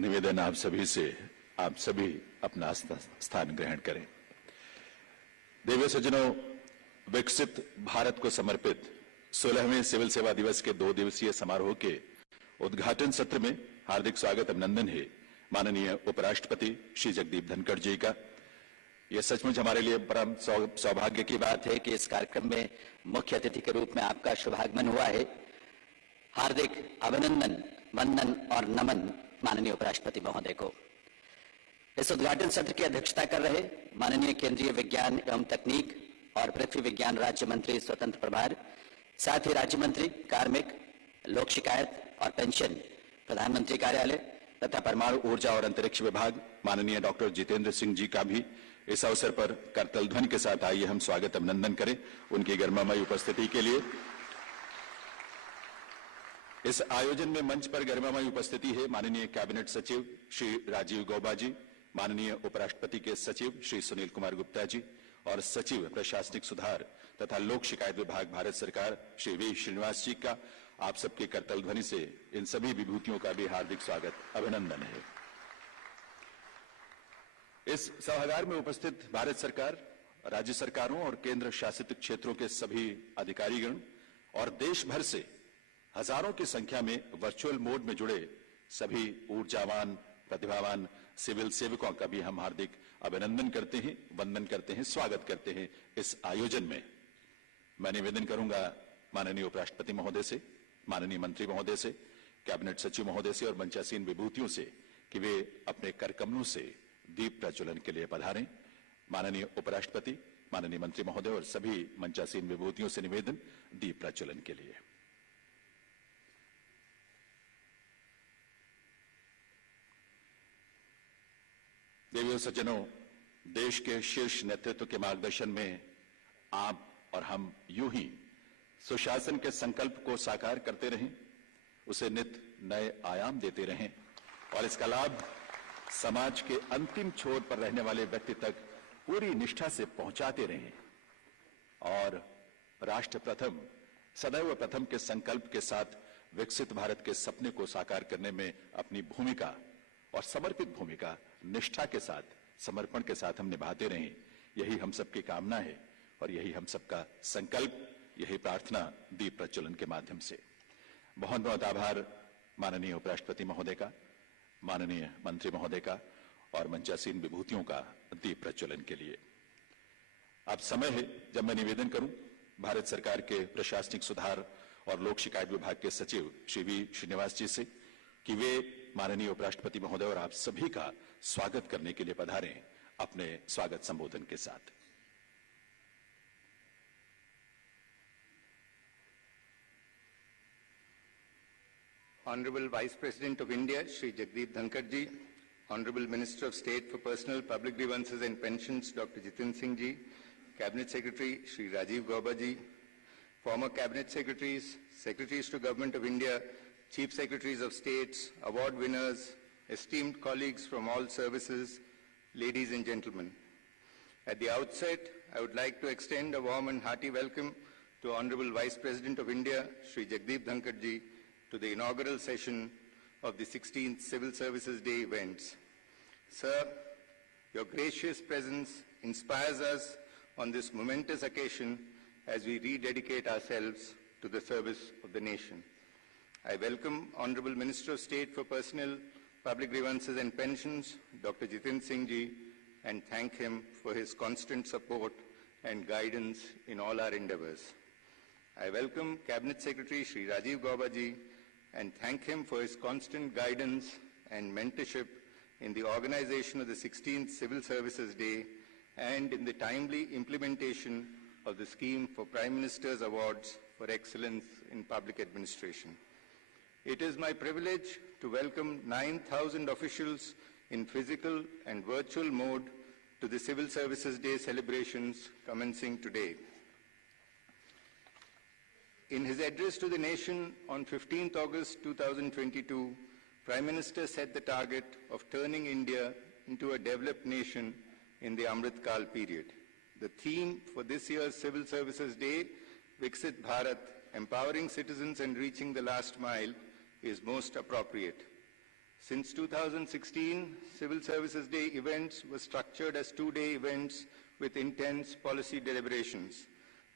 निवेदन आप सभी से, आप सभी अपना स्थान ग्रहण करें। देवी सज्जनों, विकसित भारत को समर्पित 16वें सिविल सेवा दिवस के 2 दिवसीय समारोह के उद्घाटन सत्र में हार्दिक स्वागत अभिनंदन है माननीय उपराष्ट्रपति श्री जगदीप धनखड़ जी का। यह सचमुच हमारे लिए परम सौभाग्य की बात है कि इस कार्यक्रम में मुख्य अतिथि के रूप में आपका शुभागमन हुआ है। हार्दिक अभिनंदन, वंदन और नमन माननीय उपराष्ट्रपति महोदय को। इस उद्घाटन सत्र की अध्यक्षता कर रहे माननीय केंद्रीय विज्ञान एवं तकनीक और पृथ्वी विज्ञान राज्य मंत्री स्वतंत्र प्रभार, साथ ही राज्य मंत्री कार्मिक, लोक शिकायत और पेंशन, प्रधानमंत्री कार्यालय तथा परमाणु ऊर्जा और अंतरिक्ष विभाग माननीय डॉक्टर जितेंद्र सिंह जी का भी इस अवसर पर करतल ध्वनि के साथ आइए हम स्वागत अभिनंदन करें उनकी गरिमामयी उपस्थिति के लिए। इस आयोजन में मंच पर गरिमामयी उपस्थिति है माननीय कैबिनेट सचिव श्री राजीव गौबा जी, माननीय उपराष्ट्रपति के सचिव श्री सुनील कुमार गुप्ता जी और सचिव प्रशासनिक सुधार तथा लोक शिकायत विभाग भारत सरकार श्री वी श्रीनिवास जी का आप सबके करतल ध्वनि से इन सभी विभूतियों का भी हार्दिक स्वागत अभिनंदन है। इस सभागार में उपस्थित भारत सरकार, राज्य सरकारों और केंद्र शासित क्षेत्रों के सभी अधिकारीगण और देश भर से हजारों की संख्या में वर्चुअल मोड में जुड़े सभी ऊर्जावान, प्रतिभावान सिविल सेवकों का भी हम हार्दिक अभिनंदन करते हैं, वंदन करते हैं, स्वागत करते हैं इस आयोजन में। मैं निवेदन करूंगा माननीय उपराष्ट्रपति महोदय से, माननीय मंत्री महोदय से, कैबिनेट सचिव महोदय से और मंचासीन विभूतियों से कि वे अपने करकमलों से दीप प्रज्वलन के लिए पधारें। माननीय उपराष्ट्रपति, माननीय मंत्री महोदय और सभी मंचासीन विभूतियों से निवेदन दीप प्रज्वलन के लिए। देवियों सज्जनों, देश के शीर्ष नेतृत्व के मार्गदर्शन में आप और हम यूं ही सुशासन के संकल्प को साकार करते रहें, उसे नित नए आयाम देते रहें और इसका लाभ समाज के अंतिम छोर पर रहने वाले व्यक्ति तक पूरी निष्ठा से पहुंचाते रहें और राष्ट्र प्रथम, सदैव प्रथम के संकल्प के साथ विकसित भारत के सपने को साकार करने में अपनी भूमिका और समर्पित भूमिका निष्ठा के साथ, समर्पण के साथ हम निभाते रहें। यही हम सबकी कामना है और यही हम सबका संकल्प, यही प्रार्थना दीप प्रज्वलन के माध्यम से। बहुत बहुत आभार माननीय उपराष्ट्रपति महोदय का, माननीय मंत्री महोदय का और मंचासीन विभूतियों का दीप प्रज्वलन के लिए। अब समय है जब मैं निवेदन करूं भारत सरकार के प्रशासनिक सुधार और लोक शिकायत विभाग के सचिव श्री वी श्रीनिवास जी से कि वे माननीय उपराष्ट्रपति महोदय और आप सभी का स्वागत करने के लिए पधारें अपने स्वागत संबोधन के साथ। Honorable Vice President of India, Shri Jagdeep Dhankhar ji, Honorable Minister of State for Personal Public Grievances and Pensions, Dr. Jitin Singh ji, Cabinet Secretary Shri Rajiv Gauba ji, former Cabinet Secretaries, Secretaries to Government of India, Chief Secretaries of States, award winners, esteemed colleagues from all services, ladies and gentlemen. At the outset, I would like to extend a warm and hearty welcome to Honorable Vice President of India, Shri Jagdeep Dhankhar ji, to the inaugural session of the 16th Civil Services Day events. Sir, your gracious presence inspires us on this momentous occasion as we rededicate ourselves to the service of the nation. I welcome Honorable Minister of State for Personal Public Grievances and Pensions, Dr. Jitin Singh ji, and thank him for his constant support and guidance in all our endeavors. I welcome Cabinet Secretary Shri Rajiv Gauba ji and thank him for his constant guidance and mentorship in the organization of the 16th Civil Services Day and in the timely implementation of the scheme for Prime Minister's Awards for Excellence in Public Administration. It is my privilege to welcome 9,000 officials in physical and virtual mode to the Civil Services Day celebrations commencing today. In his address to the nation on 15th August 2022, Prime Minister set the target of turning India into a developed nation in the Amrit Kal period. The theme for this year's Civil Services Day, Viksit Bharat, empowering citizens and reaching the last mile, is most appropriate. Since 2016, Civil Services Day events were structured as two-day events with intense policy deliberations.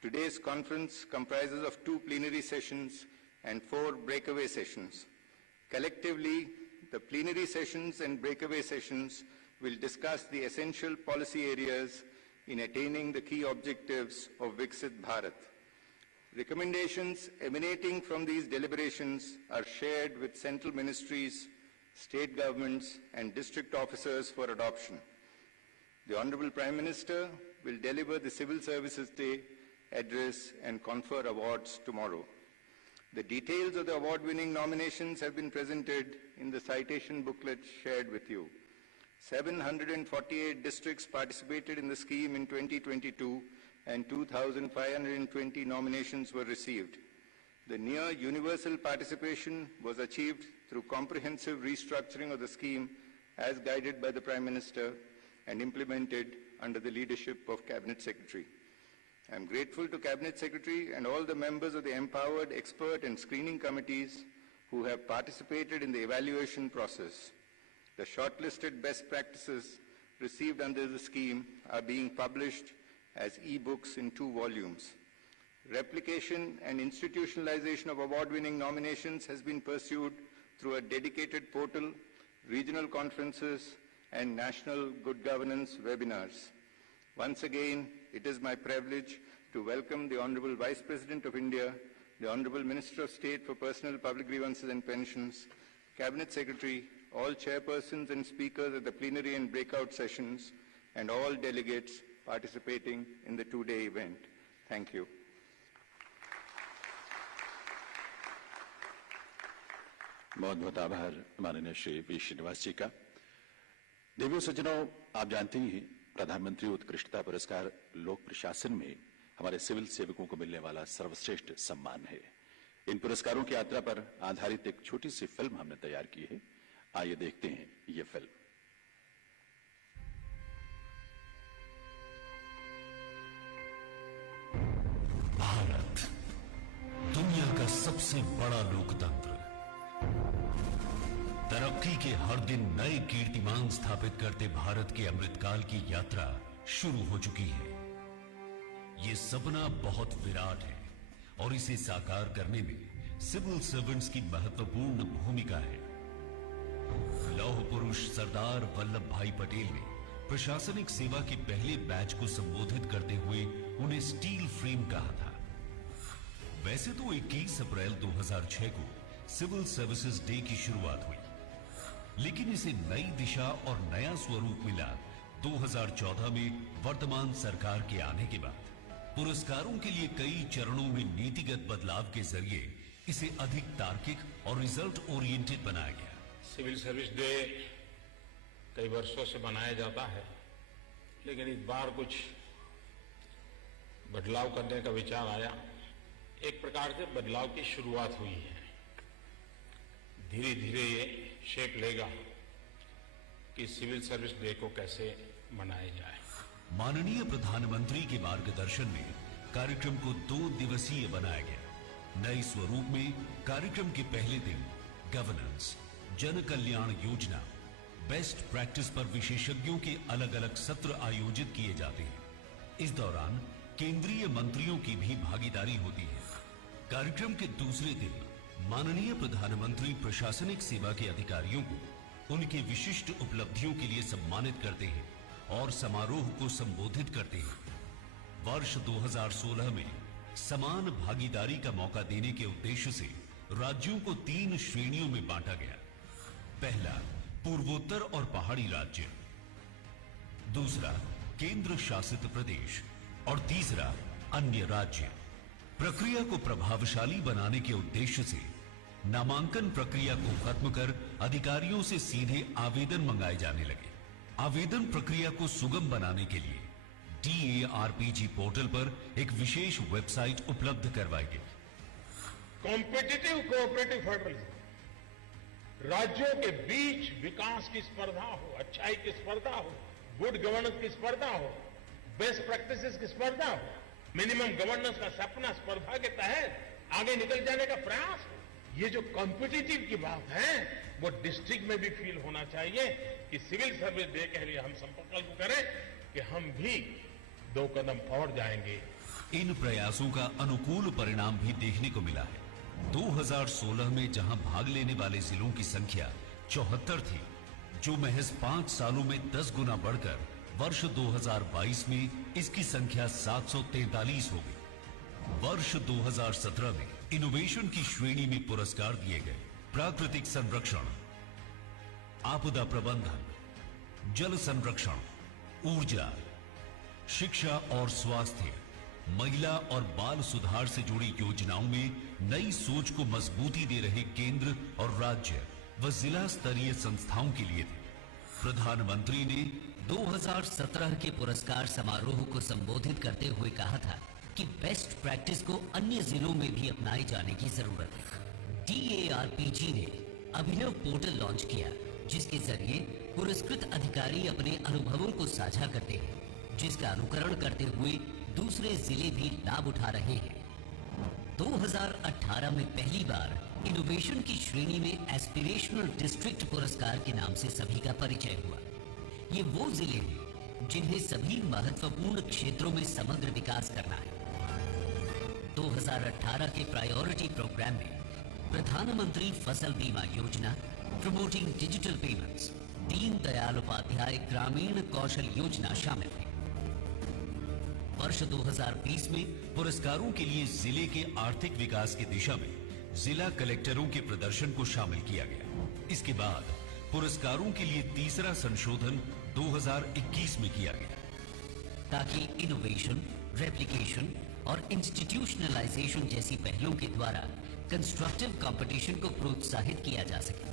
Today's conference comprises of 2 plenary sessions and 4 breakaway sessions. Collectively, the plenary sessions and breakaway sessions will discuss the essential policy areas in attaining the key objectives of Viksit Bharat. Recommendations emanating from these deliberations are shared with central ministries, state governments, and district officers for adoption. The Honorable Prime Minister will deliver the Civil Services Day address and confer awards tomorrow. The details of the award-winning nominations have been presented in the citation booklet shared with you. 748 districts participated in the scheme in 2022 and 2,520 nominations were received. The near universal participation was achieved through comprehensive restructuring of the scheme as guided by the Prime Minister and implemented under the leadership of Cabinet Secretary. I am grateful to Cabinet Secretary and all the members of the empowered expert and screening committees who have participated in the evaluation process. The shortlisted best practices received under the scheme are being published as e-books in 2 volumes. Replication and institutionalization of award-winning nominations has been pursued through a dedicated portal, regional conferences, and national good governance webinars. Once again, it is my privilege to welcome the Honorable Vice President of India, the Honorable Minister of State for Personal Public Grievances and Pensions, Cabinet Secretary, all chairpersons and speakers at the plenary and breakout sessions, and all delegates participating in the 2-day event. Thank you. बहुत बहुत आभार माननीय Shri we Srinivas जी का। देवियों सज्जनों, आप जानते ही प्रधानमंत्री उत्कृष्टता पुरस्कार लोक प्रशासन में हमारे सिविल सेवकों को मिलने वाला सर्वश्रेष्ठ सम्मान है। इन पुरस्कारों की यात्रा पर आधारित एक छोटी सी फिल्म हमने तैयार की है। आइए देखते हैं ये फिल्म। भारत दुनिया का सबसे बड़ा लोकतंत्र, तरक्की के हर दिन नए कीर्तिमान स्थापित करते भारत के अमृतकाल की यात्रा शुरू हो चुकी है। ये सपना बहुत विराट है और इसे साकार करने में सिविल सर्वेंट्स की महत्वपूर्ण भूमिका है। लौह पुरुष सरदार वल्लभ भाई पटेल ने प्रशासनिक सेवा के पहले बैच को संबोधित करते हुए उन्हें स्टील फ्रेम कहा था। वैसे तो 21 अप्रैल 2006 को सिविल सर्विसेज डे की शुरुआत हुई, लेकिन इसे नई दिशा और नया स्वरूप मिला 2014 में वर्तमान सरकार के आने के बाद। पुरस्कारों के लिए कई चरणों में नीतिगत बदलाव के जरिए इसे अधिक तार्किक और रिजल्ट ओरिएंटेड बनाया गया। सिविल सर्विस डे कई वर्षों से मनाया जाता है, लेकिन इस बार कुछ बदलाव करने का विचार आया। एक प्रकार से बदलाव की शुरुआत हुई है। धीरे धीरे ये शेप लेगा कि सिविल सर्विस डे को कैसे मनाया जाए। माननीय प्रधानमंत्री के मार्गदर्शन में कार्यक्रम को 2 दिवसीय बनाया गया। नए स्वरूप में कार्यक्रम के पहले दिन गवर्नेंस, जन कल्याण योजना, बेस्ट प्रैक्टिस पर विशेषज्ञों के अलग अलग सत्र आयोजित किए जाते हैं। इस दौरान केंद्रीय मंत्रियों की भी भागीदारी होती है। कार्यक्रम के दूसरे दिन माननीय प्रधानमंत्री प्रशासनिक सेवा के अधिकारियों को उनके विशिष्ट उपलब्धियों के लिए सम्मानित करते हैं और समारोह को संबोधित करते हैं। वर्ष 2016 में समान भागीदारी का मौका देने के उद्देश्य से राज्यों को 3 श्रेणियों में बांटा गया। पहला, पूर्वोत्तर और पहाड़ी राज्य, दूसरा केंद्र शासित प्रदेश और तीसरा अन्य राज्य। प्रक्रिया को प्रभावशाली बनाने के उद्देश्य से नामांकन प्रक्रिया को खत्म कर अधिकारियों से सीधे आवेदन मंगाए जाने लगे। आवेदन प्रक्रिया को सुगम बनाने के लिए DARPG पोर्टल पर एक विशेष वेबसाइट उपलब्ध करवाई गई। कॉम्पिटिटिव कोऑपरेटिव फेडरलिज्म, राज्यों के बीच विकास की स्पर्धा हो, अच्छाई की स्पर्धा हो, गुड गवर्नेंस की स्पर्धा हो, बेस्ट प्रैक्टिसेस की स्पर्धा हो, मिनिमम गवर्नेंस का सपना स्पर्धा के तहत आगे निकल जाने का प्रयास हो। ये जो कॉम्पिटिटिव की बात है वो डिस्ट्रिक्ट में भी फील होना चाहिए कि सिविल सर्विस डे के लिए हम संकल्प करें कि हम भी 2 कदम और जाएंगे। इन प्रयासों का अनुकूल परिणाम भी देखने को मिला है। 2016 में जहां भाग लेने वाले जिलों की संख्या 74 थी, जो महज 5 सालों में 10 गुना बढ़कर वर्ष 2022 में इसकी संख्या 743 हो गई। वर्ष 2017 में इनोवेशन की श्रेणी में पुरस्कार दिए गए प्राकृतिक संरक्षण, आपदा प्रबंधन, जल संरक्षण, ऊर्जा, शिक्षा और स्वास्थ्य, महिला और बाल सुधार से जुड़ी योजनाओं में नई सोच को मजबूती दे रहे केंद्र और राज्य व जिला स्तरीय संस्थाओं के लिए थे। प्रधानमंत्री ने 2017 के पुरस्कार समारोह को संबोधित करते हुए कहा था कि बेस्ट प्रैक्टिस को अन्य जिलों में भी अपनाए जाने की जरूरत है। DARPG ने अभिनव पोर्टल लॉन्च किया, जिसके जरिए पुरस्कृत अधिकारी अपने अनुभवों को साझा करते हैं, जिसका अनुकरण करते हुए दूसरे जिले भी लाभ उठा रहे हैं। 2018 में पहली बार इनोवेशन की श्रेणी में एस्पिरेशनल डिस्ट्रिक्ट पुरस्कार के नाम से सभी का परिचय हुआ। ये वो जिले हैं जिन्हें सभी महत्वपूर्ण क्षेत्रों में समग्र विकास करना है। 2018 के प्रायोरिटी प्रोग्राम में प्रधानमंत्री फसल बीमा योजना, promoting digital payments, Deen Dayal Upadhyay ग्रामीण कौशल योजना शामिल है। वर्ष 2020 में पुरस्कारों के लिए जिले के आर्थिक विकास की दिशा में जिला कलेक्टरों के प्रदर्शन को शामिल किया गया। इसके बाद पुरस्कारों के लिए तीसरा संशोधन 2021 में किया गया, ताकि इनोवेशन, रेप्लिकेशन और इंस्टीट्यूशनलाइजेशन जैसी पहलों के द्वारा कंस्ट्रक्टिव कंपटीशन को प्रोत्साहित किया जा सके।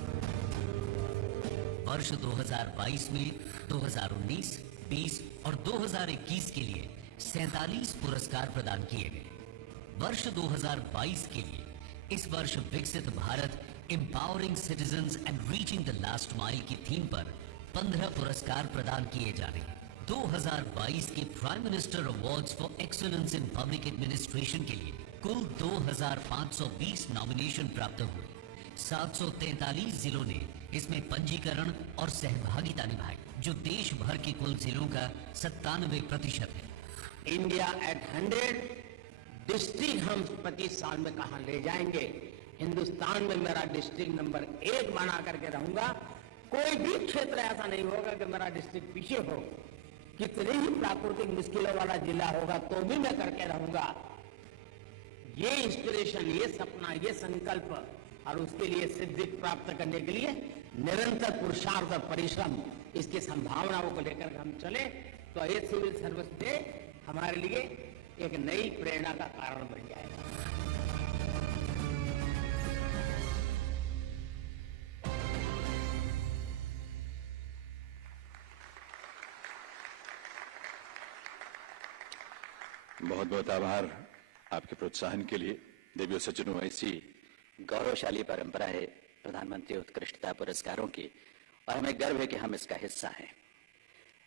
वर्ष 2022 में 2019, 20 और 2021 के लिए 47 पुरस्कार प्रदान किए गए। वर्ष 2022 के लिए इस वर्ष विकसित Bharat, empowering citizens and reaching the last mile की थीम पर 15 पुरस्कार प्रदान किए जा रहे हैं। 2022 के prime minister awards for excellence in public administration के लिए कुल 2520 नॉमिनेशन प्राप्त हुए। 743 जिलों ने इसमें पंजीकरण और सहभागिता निभाई, जो देश भर के कुल जिलों का 97% है। इंडिया एट 100 डिस्ट्रिक्ट हम 25 साल में कहां ले जाएंगे। हिंदुस्तान में मेरा डिस्ट्रिक्ट नंबर 1 बना करके रहूंगा। कोई भी क्षेत्र ऐसा नहीं होगा कि मेरा डिस्ट्रिक्ट पीछे हो। कितनी ही प्राकृतिक मुश्किलों वाला जिला होगा तो भी मैं करके रहूंगा। ये इंस्पिरेशन, ये सपना, ये संकल्प और उसके लिए सिद्धि प्राप्त करने के लिए निरंतर पुरुषार्थ और परिश्रम, इसकी संभावनाओं को लेकर हम चले तो ये सिविल सर्विस डे हमारे लिए एक नई प्रेरणा का कारण बन जाएगा। बहुत बहुत आभार आपके प्रोत्साहन के लिए। देवियों सज्जनों, ऐसी गौरवशाली परंपरा है प्रधानमंत्री उत्कृष्टता पुरस्कारों की और हमें गर्व है कि हम इसका हिस्सा हैं।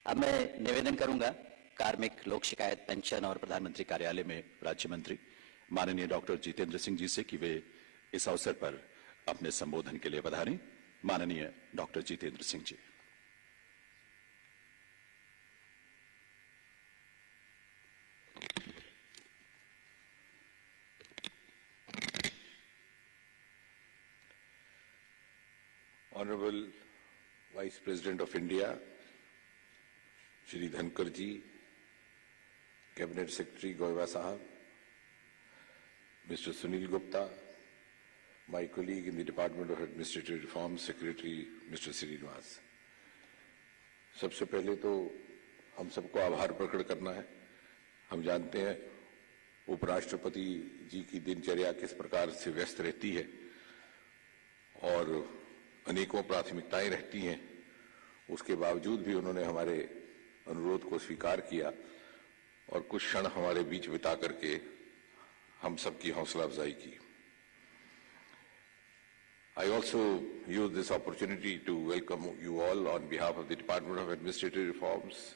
अब मैं निवेदन करूंगा कार्मिक, लोक शिकायत, पेंशन और प्रधानमंत्री कार्यालय में राज्य मंत्री माननीय डॉक्टर जितेंद्र सिंह जी से कि वे इस अवसर पर अपने संबोधन के लिए पधारें। माननीय doctor Jitendra Singh ji. Honorable Vice President of India, Shri Dhankar ji, Cabinet Secretary Goyva Sahab, Mr. Sunil Gupta, my colleague in the Department of Administrative Reform, Secretary Mr. Srinivas. सबसे पहले तो हम सबको आभार प्रकट करना है। हम जानते हैं उपराष्ट्रपति जी की दिनचर्या किस प्रकार से व्यस्त रहती है और अनेकों प्राथमिकताएं रहती हैं। उसके बावजूद भी उन्होंने हमारे अनुरोध को स्वीकार किया और कुछ क्षण हमारे बीच बिता करके हम सबकी हौसला अफजाई की। I also use this opportunity to welcome you all on behalf of the Department of Administrative Reforms,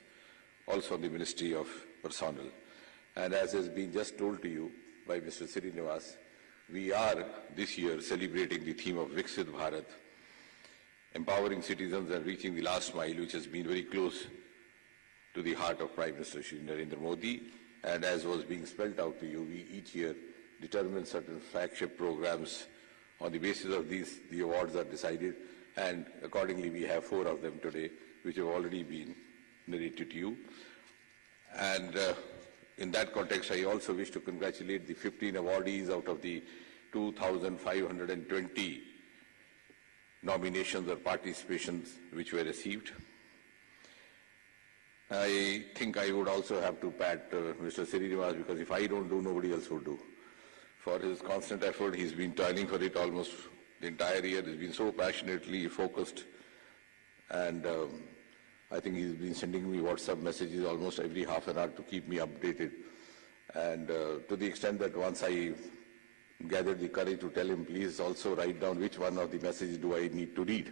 also the Ministry of Personnel. And as has been just told to you by Mr. Srinivas, we are this year celebrating the theme of Viksit Bharat, empowering citizens and reaching the last mile, which has been very close to the heart of Prime Minister Shri Narendra Modi. And as was being spelled out to you, we each year determine certain flagship programs. On the basis of these, the awards are decided, and accordingly we have 4 of them today, which have already been narrated to you. And in that context, I also wish to congratulate the 15 awardees out of the 2,520 nominations or participations which were received. I think I would also have to pat Mr. Srinivas, because if I don't do, nobody else would do. For his constant effort, he's been toiling for it almost the entire year. He's been so passionately focused, and I think he's been sending me WhatsApp messages almost every half an hour to keep me updated. And to the extent that once I gathered the courage to tell him, please also write down which one of the messages do I need to read.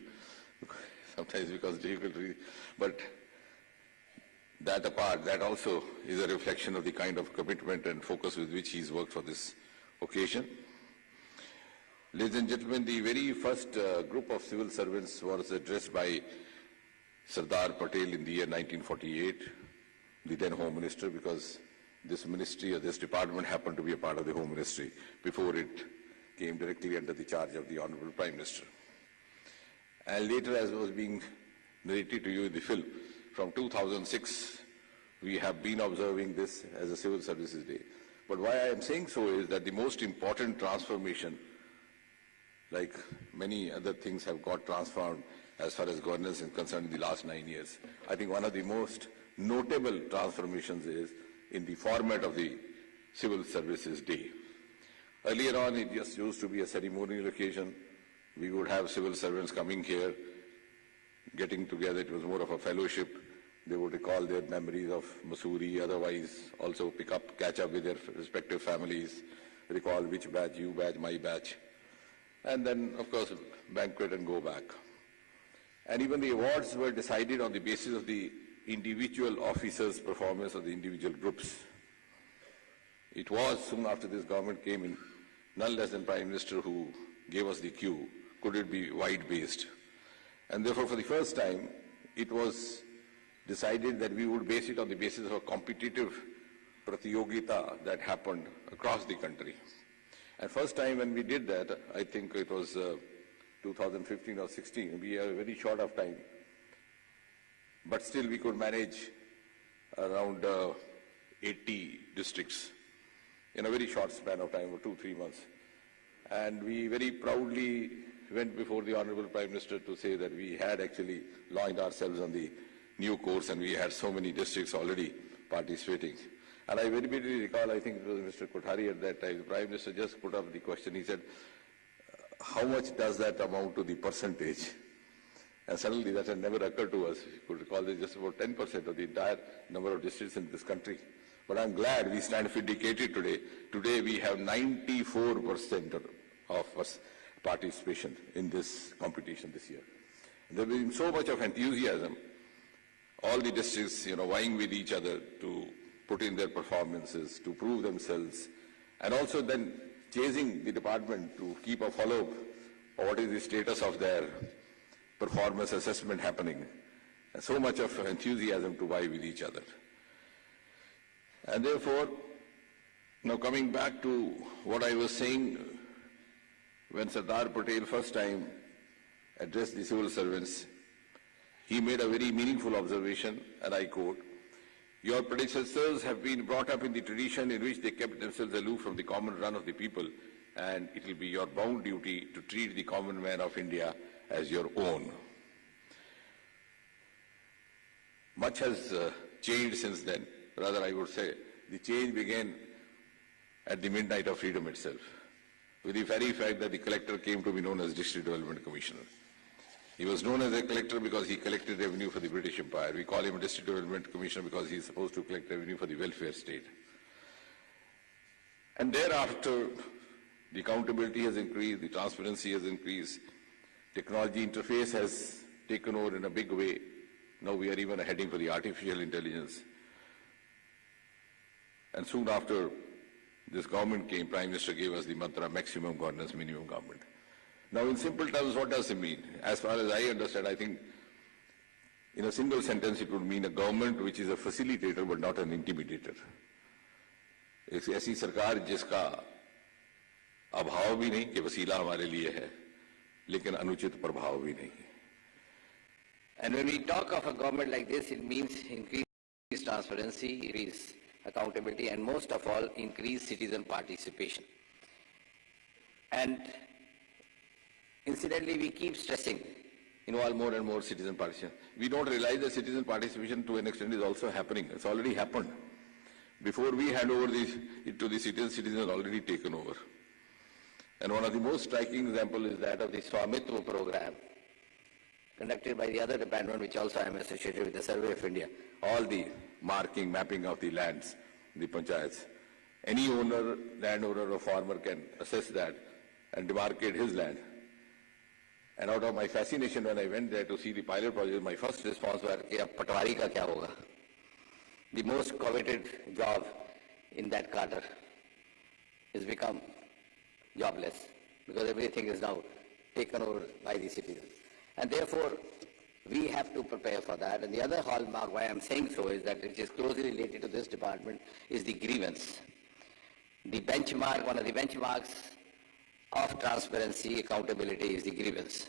Sometimes because it's difficult to read. But that apart, that also is a reflection of the kind of commitment and focus with which he's worked for this occasion. Ladies and gentlemen, the very first group of civil servants was addressed by Sardar Patel in the year 1948, the then Home Minister, because this ministry or this department happened to be a part of the Home Ministry before it came directly under the charge of the Honorable Prime Minister. And later, as was being narrated to you in the film, from 2006, we have been observing this as a Civil Services Day. But why I am saying so is that the most important transformation, like many other things have got transformed as far as governance is concerned in the last 9 years. I think one of the most notable transformations is in the format of the Civil Services Day. Earlier on, it just used to be a ceremonial occasion. We would have civil servants coming here, getting together. It was more of a fellowship. They would recall their memories of Mussoorie, otherwise also catch up with their respective families, recall which batch, you batch, my batch. And then, of course, banquet and go back. And even the awards were decided on the basis of the individual officers' performance of the individual groups. It was soon after this government came in, none less than Prime Minister who gave us the cue, could it be wide-based? And therefore, for the first time, it was decided that we would base it on the basis of a competitive pratiyogita that happened across the country. And first time when we did that, I think it was 2015 or 16, we are very short of time. But still we could manage around 80 districts in a very short span of time, of 2-3 months. And we very proudly went before the Honorable Prime Minister to say that we had actually launched ourselves on the new course and we had so many districts already participating. And I very vividly recall, I think it was Mr. Kothari at that time, the Prime Minister just put up the question. He said, how much does that amount to the percentage? And suddenly that had never occurred to us. You could recall it's just about 10% of the entire number of districts in this country. But I'm glad we stand vindicated today. Today we have 94% of participation in this competition this year. There has been so much of enthusiasm. All the districts, vying with each other to put in their performances, to prove themselves, and also then chasing the department to keep a follow-up of what is the status of their performance assessment happening. And so much of enthusiasm to vie with each other. And therefore, now coming back to what I was saying, when Sardar Patel first time addressed the civil servants, he made a very meaningful observation, and I quote, "Your predecessors have been brought up in the tradition in which they kept themselves aloof from the common run of the people, and it will be your bound duty to treat the common man of India as your own." Much has changed since then. Rather, I would say the change began at the midnight of freedom itself, with the very fact that the collector came to be known as District Development Commissioner. He was known as a collector because he collected revenue for the British Empire. We call him a District Development Commissioner because he is supposed to collect revenue for the welfare state. And thereafter, the accountability has increased, the transparency has increased, technology interface has taken over in a big way. Now we are even heading for the artificial intelligence. And soon after, this government came, Prime Minister gave us the mantra, maximum governance, minimum government. Now, in simple terms, what does it mean? As far as I understand, I think in a single sentence, it would mean a government which is a facilitator but not an intimidator. एक ऐसी सरकार जिसका अभाव भी नहीं कि वसीला हमारे लिए है, लेकिन अनुचित प्रभाव भी नहीं. And when we talk of a government like this, it means increased transparency, increased accountability, and most of all, increased citizen participation. And incidentally, we keep stressing, Involve more and more citizen participation. We don't realize that citizen participation to an extent is also happening. It's already happened. Before we hand over it to the citizens have already taken over. And one of the most striking examples is that of the Swamitva program, conducted by the other department, which also I am associated with, the Survey of India. All the marking, mapping of the lands, the panchayats. Any owner, landowner or farmer can assess that and demarcate his land. And out of my fascination when I went there to see the pilot project, my first response was, "Ab patwari ka kya hoga?" The most coveted job in that cadre has become jobless because everything is now taken over by the citizens. And therefore, we have to prepare for that. And the other hallmark why I'm saying so is that it is closely related to this department is the grievance. The benchmark, one of the benchmarks of transparency, accountability is the grievance.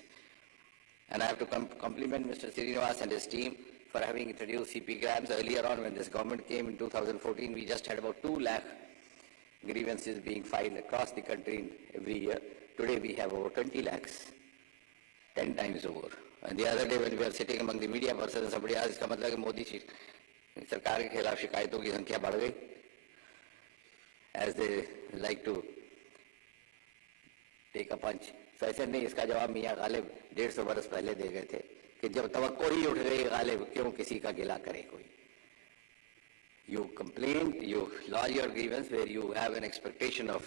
And I have to compliment Mr. Srinivas and his team for having introduced CP grams. Earlier on, when this government came in 2014, we just had about 2 lakh grievances being filed across the country every year. Today we have over 20 lakhs, 10 times over. And the other day when we were sitting among the media persons, somebody asked, "Iska matlab hai Modi sarkar ke khilaf shikayaton ki sankhya badh gayi?" As they like to take a punch. So ऐसे नहीं, इसका जवाब मियाँ गालिब 150 बरस पहले दे गए थे कि जब तवक्को ही उठ गई गालिब, क्यों किसी का गिला करे कोई. You complain, you lodge your grievance where you have an expectation of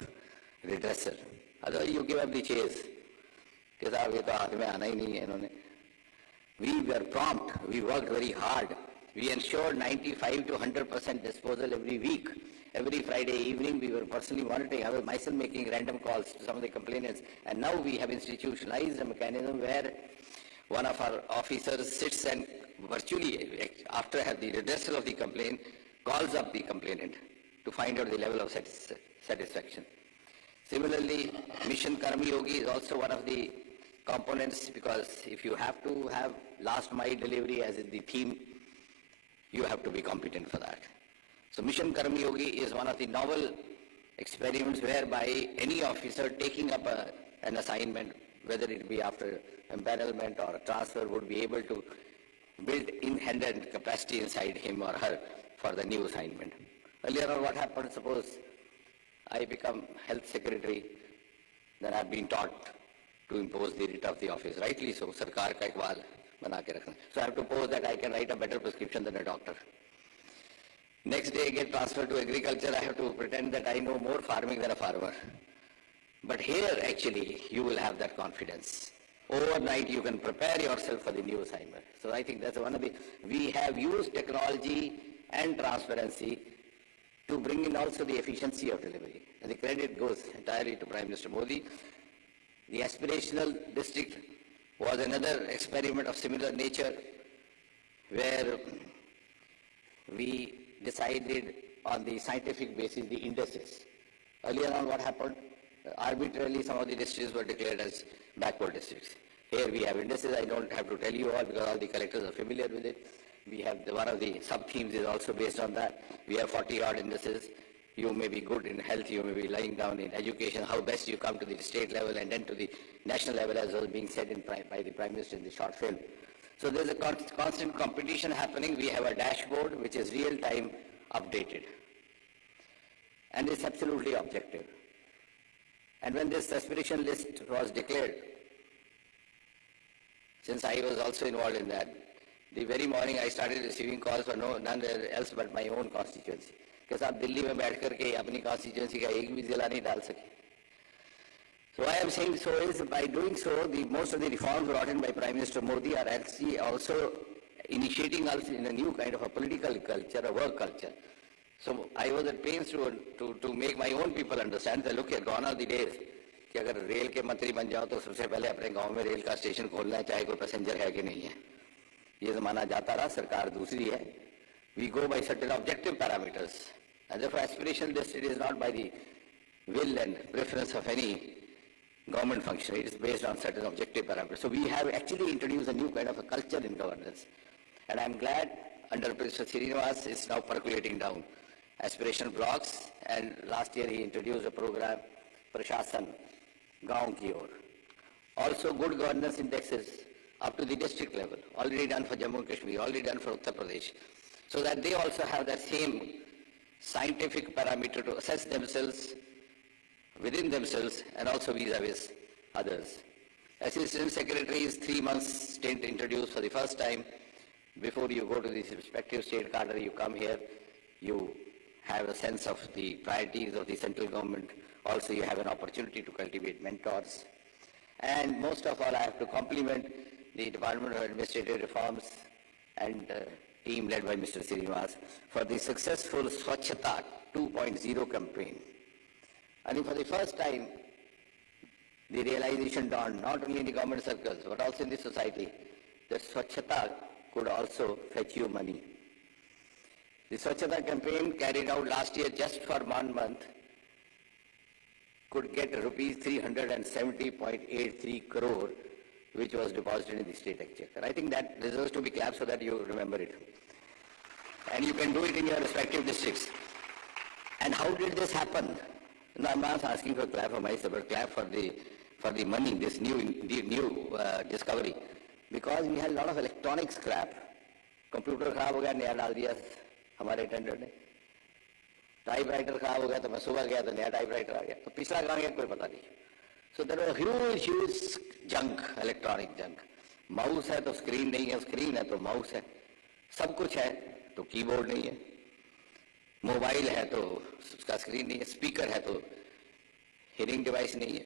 redressal. Otherwise you give up the chase. कि साहब ये तो हाथ में आना ही नहीं है इन्होंने. We were prompt, we worked very hard. We ensured 95 to 100% disposal every week. Every Friday evening, we were personally monitoring. I was myself making random calls to some of the complainants. And now we have institutionalized a mechanism where one of our officers sits and virtually, after the redressal of the complaint, calls up the complainant to find out the level of satisfaction. Similarly, Mission Karmi Yogi is also one of the components, because if you have to have last mile delivery as is the theme, you have to be competent for that. So Mission Karmi Yogi is one of the novel experiments whereby any officer taking up an assignment, whether it be after empanelment or transfer, would be able to build in-hand capacity inside him or her for the new assignment. Earlier on, what happened, suppose I become health secretary, then I've been taught to impose the writ of the office. Rightly so, sarkar ka iqbal bana ke rakhna. So I have to pose that I can write a better prescription than a doctor. Next day I get transferred to agriculture, I have to pretend that I know more farming than a farmer. But here actually you will have that confidence. Overnight you can prepare yourself for the new assignment. So I think that's one of the, we have used technology and transparency to bring in also the efficiency of delivery. And the credit goes entirely to Prime Minister Modi. The aspirational district was another experiment of similar nature where we decided on the scientific basis the indices. Earlier on what happened? Arbitrarily some of the districts were declared as backward districts. Here we have indices, I don't have to tell you all because all the collectors are familiar with it. We have one of the sub-themes is also based on that. We have 40 odd indices. You may be good in health, you may be lying down in education, how best you come to the state level and then to the national level, as was being said by the Prime Minister in the short film. So there's a constant competition happening. We have a dashboard which is real-time updated. And it's absolutely objective. And when this aspiration list was declared, since I was also involved in that, the very morning I started receiving calls for none else but my own constituency. Because आप दिल्ली में बैठ करके अपनी constituency का एक भी जिला नहीं डाल सके. So I am saying so is by doing so, most of the reforms brought in by Prime Minister Modi are actually also initiating us in a new kind of a political culture, a work culture. So I was at pains to make my own people understand that look here, gone are the days कि अगर rail के मंत्री बन जाओ तो सबसे पहले अपने गांव में रेल का स्टेशन खोलना है, चाहे कोई पैसेंजर है कि नहीं है. ये ज़माना जाता रहा, सरकार दूसरी है. We go by certain objective parameters. And therefore aspiration listed is not by the will and preference of any government function. It is based on certain objective parameters. So we have actually introduced a new kind of a culture in governance. And I'm glad under President Srinivas is now percolating down aspiration blocks. And last year he introduced a program, Prashasan, Gaon ki or. Also good governance indexes up to the district level, already done for Jammu and Kashmir, already done for Uttar Pradesh. So that they also have that same scientific parameter to assess themselves, within themselves, and also vis-a-vis others. Assistant Secretaries, 3 months stint introduced for the first time. Before you go to the respective state cadre, you come here, you have a sense of the priorities of the central government. Also, you have an opportunity to cultivate mentors. And most of all, I have to compliment the Department of Administrative Reforms and team led by Mr. Srinivas for the successful Swachhata 2.0 campaign. I think for the first time, the realization dawned not only in the government circles, but also in the society, that Swachhata could also fetch you money. The Swachhata campaign carried out last year just for 1 month could get rupees 370.83 crore, which was deposited in the state exchequer. I think that deserves to be clapped so that you remember it. And you can do it in your respective districts. And how did this happen? No, I'm not asking for clap for myself, but clap for the money, this new discovery. Because we had a lot of electronic scrap. Computer खराब हो गया, नया डाल दिया हमारे tender ने. Typewriter खराब हो गया तो मैं सुबह गया तो नया टाइपराइटर आ गया. तो पिछला कहाँ गया कोई पता नहीं. So there was huge junk, electronic junk. Mouse है तो स्क्रीन नहीं है, स्क्रीन है तो माउस है. सब कुछ है तो कीबोर्ड नहीं है. मोबाइल है तो उसका स्क्रीन नहीं है. स्पीकर है तो हियरिंग डिवाइस नहीं है.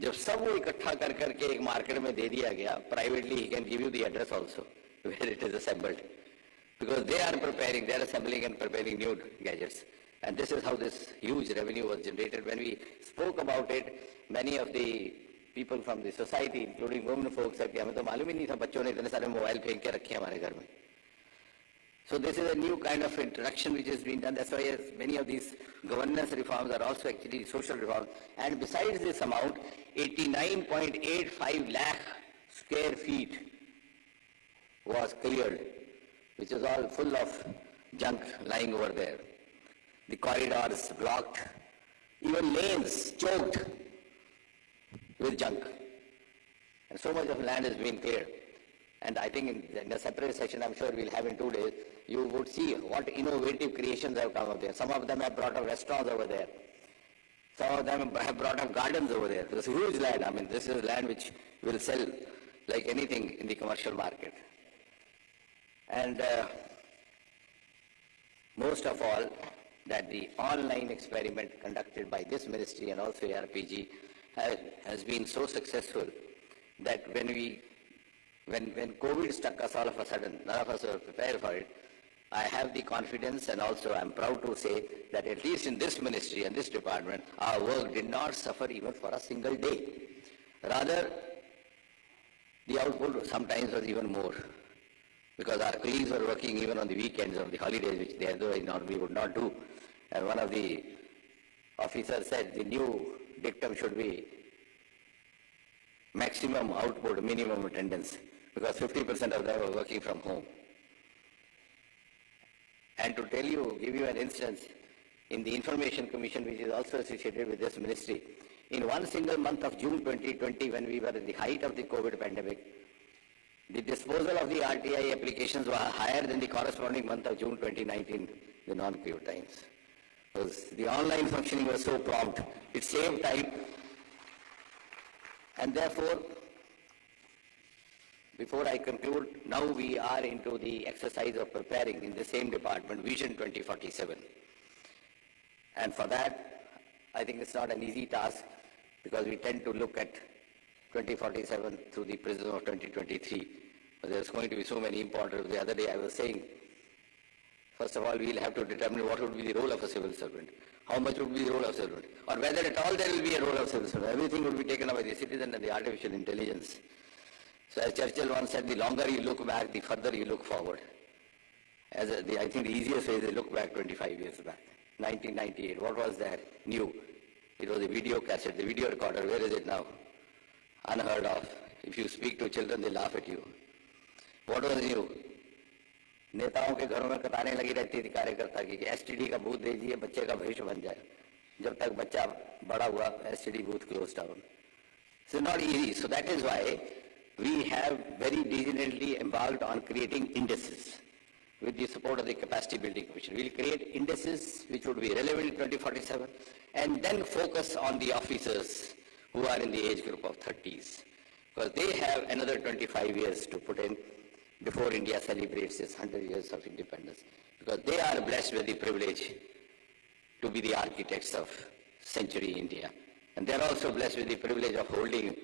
जब सब वो इकट्ठा कर करके एक मार्केट में दे दिया गया, privately he can give you the address also where it is assembled, because they are assembling and preparing new gadgets. And this is how this huge revenue was generated. When we spoke about it, many of the people from the society, including women folks, said कि हमें तो मालूम ही नहीं था बच्चों ने इतने सारे मोबाइल फेंक के रखे हमारे घर में. So this is a new kind of introduction which has been done. That's why many of these governance reforms are also actually social reforms. And besides this amount, 89.85 lakh square feet was cleared, which is all full of junk lying over there. The corridors blocked, even lanes choked with junk. And so much of land has been cleared. And I think in a separate session, I'm sure we'll have in 2 days, you would see what innovative creations have come up there. Some of them have brought up restaurants over there. Some of them have brought up gardens over there. This is huge land. I mean, this is land which will sell like anything in the commercial market. And most of all, that the online experiment conducted by this ministry and also ARPG has been so successful that when COVID struck us all of a sudden, none of us were prepared for it. I have the confidence, and also I'm proud to say that at least in this ministry and this department, our work did not suffer even for a single day. Rather, the output sometimes was even more, because our colleagues were working even on the weekends or the holidays, which they otherwise normally would not do. And one of the officers said the new dictum should be maximum output, minimum attendance, because 50% of them were working from home. And to tell you, give you an instance, in the Information Commission, which is also associated with this ministry, in one single month of June 2020, when we were in the height of the COVID pandemic, the disposal of the RTI applications were higher than the corresponding month of June 2019, the non-COVID times. Because the online functioning was so prompt, it saved time. And therefore, before I conclude, now we are into the exercise of preparing in the same department, Vision 2047. And for that, I think it's not an easy task, because we tend to look at 2047 through the prism of 2023. But there's going to be so many important. The other day I was saying, First of all, we'll have to determine what would be the role of a civil servant, how much would be the role of civil servant, or whether at all there will be a role of civil servant. Everything would be taken up by the citizen and the artificial intelligence. So as Churchill once said, the longer you look back, the further you look forward. I think the easiest way is to look back 25 years back. 1998, what was that new? It was a video cassette, the video recorder. Where is it now? Unheard of. If you speak to children, they laugh at you. What was new? नेताओं के घरों में कतारें लगी रहती थी कार्यकर्ता की कि एसटीडी का बूथ भेजिए, बच्चे का भविष्य बन जाए. जब तक बच्चा बड़ा हुआ, STD booth close down. So not easy. So that is why we have very diligently embarked on creating indices with the support of the Capacity Building Commission. We will create indices which would be relevant in 2047 and then focus on the officers who are in the age group of 30s, because they have another 25 years to put in before India celebrates its 100 years of independence, because they are blessed with the privilege to be the architects of Century India. And they are also blessed with the privilege of holding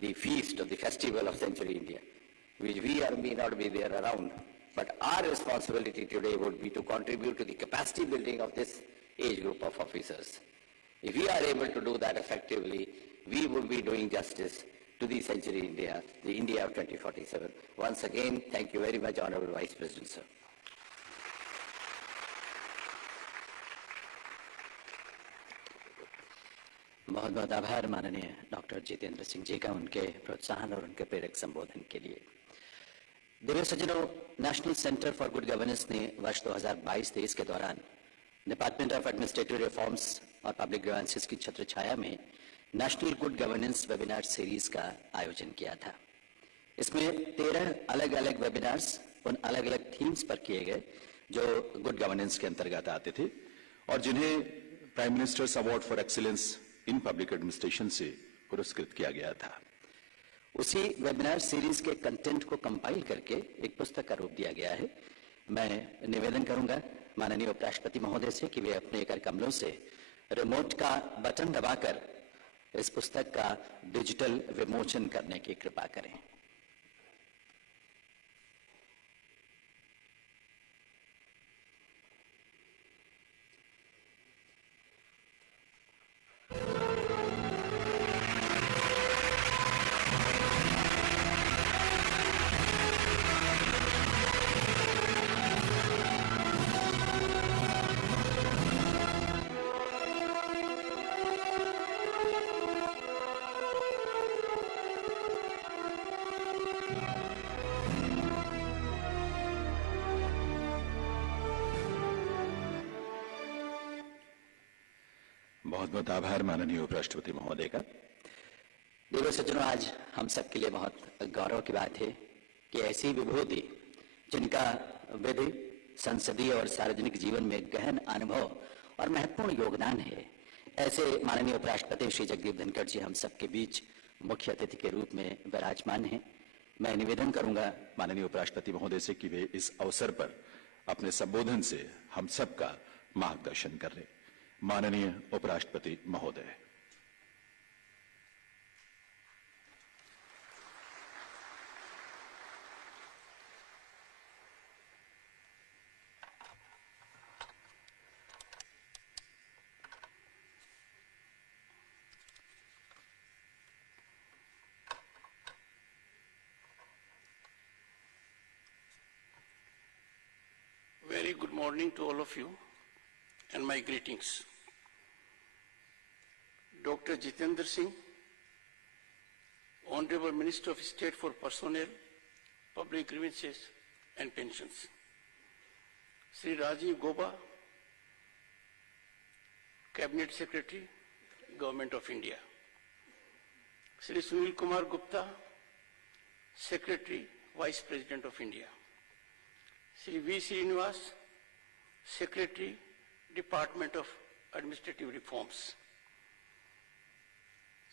the feast of the festival of Century India, which we may not be there around. But our responsibility today would be to contribute to the capacity building of this age group of officers. If we are able to do that effectively, we would be doing justice to the Century India, the India of 2047. Once again, thank you very much, Honorable Vice President, sir. बहुत बहुत आभार माननीय doctor Jitendra Singh ji का उनके प्रोत्साहन और उनके प्रेरक संबोधन के लिए. दिव्य सज्जनों, national centre for good governance ने वर्ष 2022-23 के दौरान डिपार्टमेंट ऑफ एडमिनिस्ट्रेटिव रिफॉर्म्स और पब्लिक ग्रीवेंसेस की छत्र छाया में national good governance webinar series का आयोजन किया था. इसमें 13 अलग अलग वेबिनार्स उन अलग अलग थीम्स पर किए गए जो गुड गवर्नेंस के अंतर्गत आते थे और जिन्हें prime ministers award for excellence in public administration से पुरस्कृत किया गया था. उसी वेबिनार सीरीज के कंटेंट को कंपाइल करके एक पुस्तक का रूप दिया गया है. मैं निवेदन करूंगा माननीय उपराष्ट्रपति महोदय से कि वे अपने कर कमलों से रिमोट का बटन दबाकर इस पुस्तक का डिजिटल विमोचन करने की कृपा करें. बहुत बहुत आभार माननीय उपराष्ट्रपति महोदय का. देव सज्जनों, आज हम सब के लिए बहुत गौरव की बात है कि ऐसी विभूति जिनका विधि, संसदीय और सार्वजनिक जीवन में गहन अनुभव और महत्वपूर्ण योगदान है, ऐसे माननीय उपराष्ट्रपति श्री जगदीप धनखड़ जी हम सबके बीच मुख्य अतिथि के रूप में विराजमान हैं. मैं निवेदन करूंगा माननीय उपराष्ट्रपति महोदय से कि वे इस अवसर पर अपने संबोधन से हम सबका मार्गदर्शन करें. माननीय उपराष्ट्रपति महोदय. Very good morning to all of you and my greetings. Dr. Jitendra Singh, Honorable Minister of State for Personnel, Public Grievances and Pensions. Sri Rajiv Gauba, Cabinet Secretary, Government of India. Sri Sunil Kumar Gupta, Secretary, Vice President of India. Sri V. Srinivas, Secretary, Department of Administrative Reforms.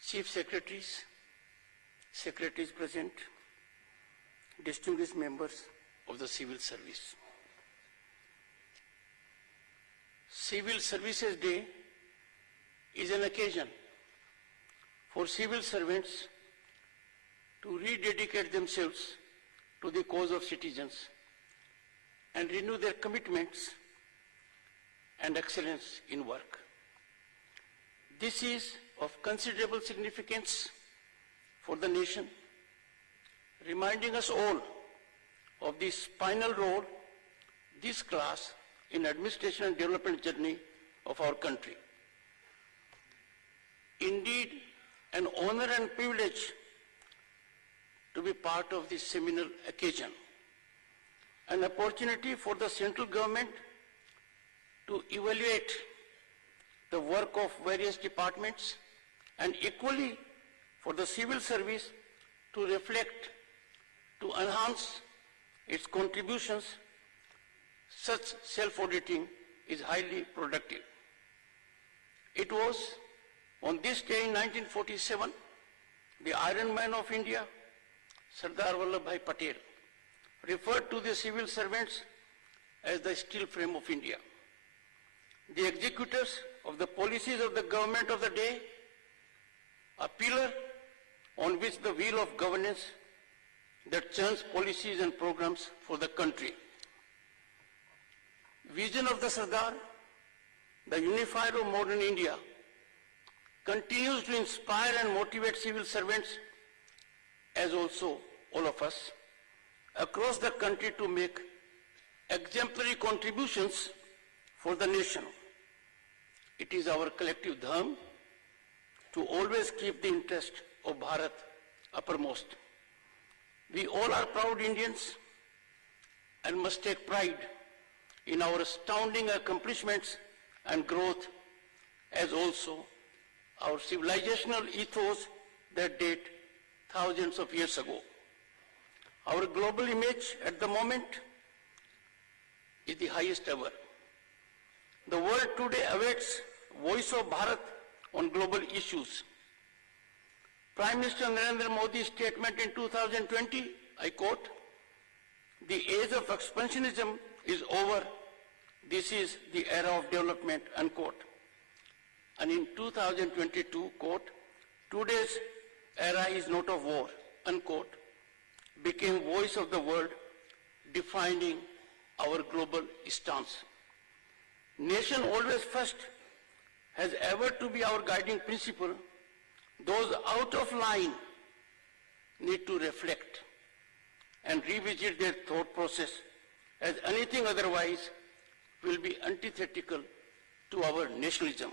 Chief Secretaries, Secretaries present, distinguished members of the Civil Service. Civil Services Day is an occasion for civil servants to rededicate themselves to the cause of citizens and renew their commitments and excellence in work. This is of considerable significance for the nation, reminding us all of the spinal role this class in administration and development journey of our country. Indeed, an honor and privilege to be part of this seminal occasion, an opportunity for the central government to evaluate the work of various departments, and equally for the civil service to reflect, to enhance its contributions. Such self-auditing is highly productive. It was on this day in 1947, the Iron Man of India, Sardar Vallabhbhai Patel, referred to the civil servants as the steel frame of India. The executors of the policies of the government of the day, a pillar on which the wheel of governance that churns policies and programs for the country. Vision of the Sardar, the unifier of modern India, continues to inspire and motivate civil servants, as also all of us, across the country to make exemplary contributions for the nation. It is our collective dharma to always keep the interest of Bharat uppermost. We all are proud Indians and must take pride in our astounding accomplishments and growth, as also our civilizational ethos that date thousands of years ago. Our global image at the moment is the highest ever. The world today awaits voice of Bharat on global issues. Prime Minister Narendra Modi's statement in 2020, I quote, "The age of expansionism is over. This is the era of development," unquote. And in 2022, quote, "Today's era is not of war," unquote, became voice of the world, defining our global stance. Nation always first has ever to be our guiding principle. Those out of line need to reflect and revisit their thought process, as anything otherwise will be antithetical to our nationalism.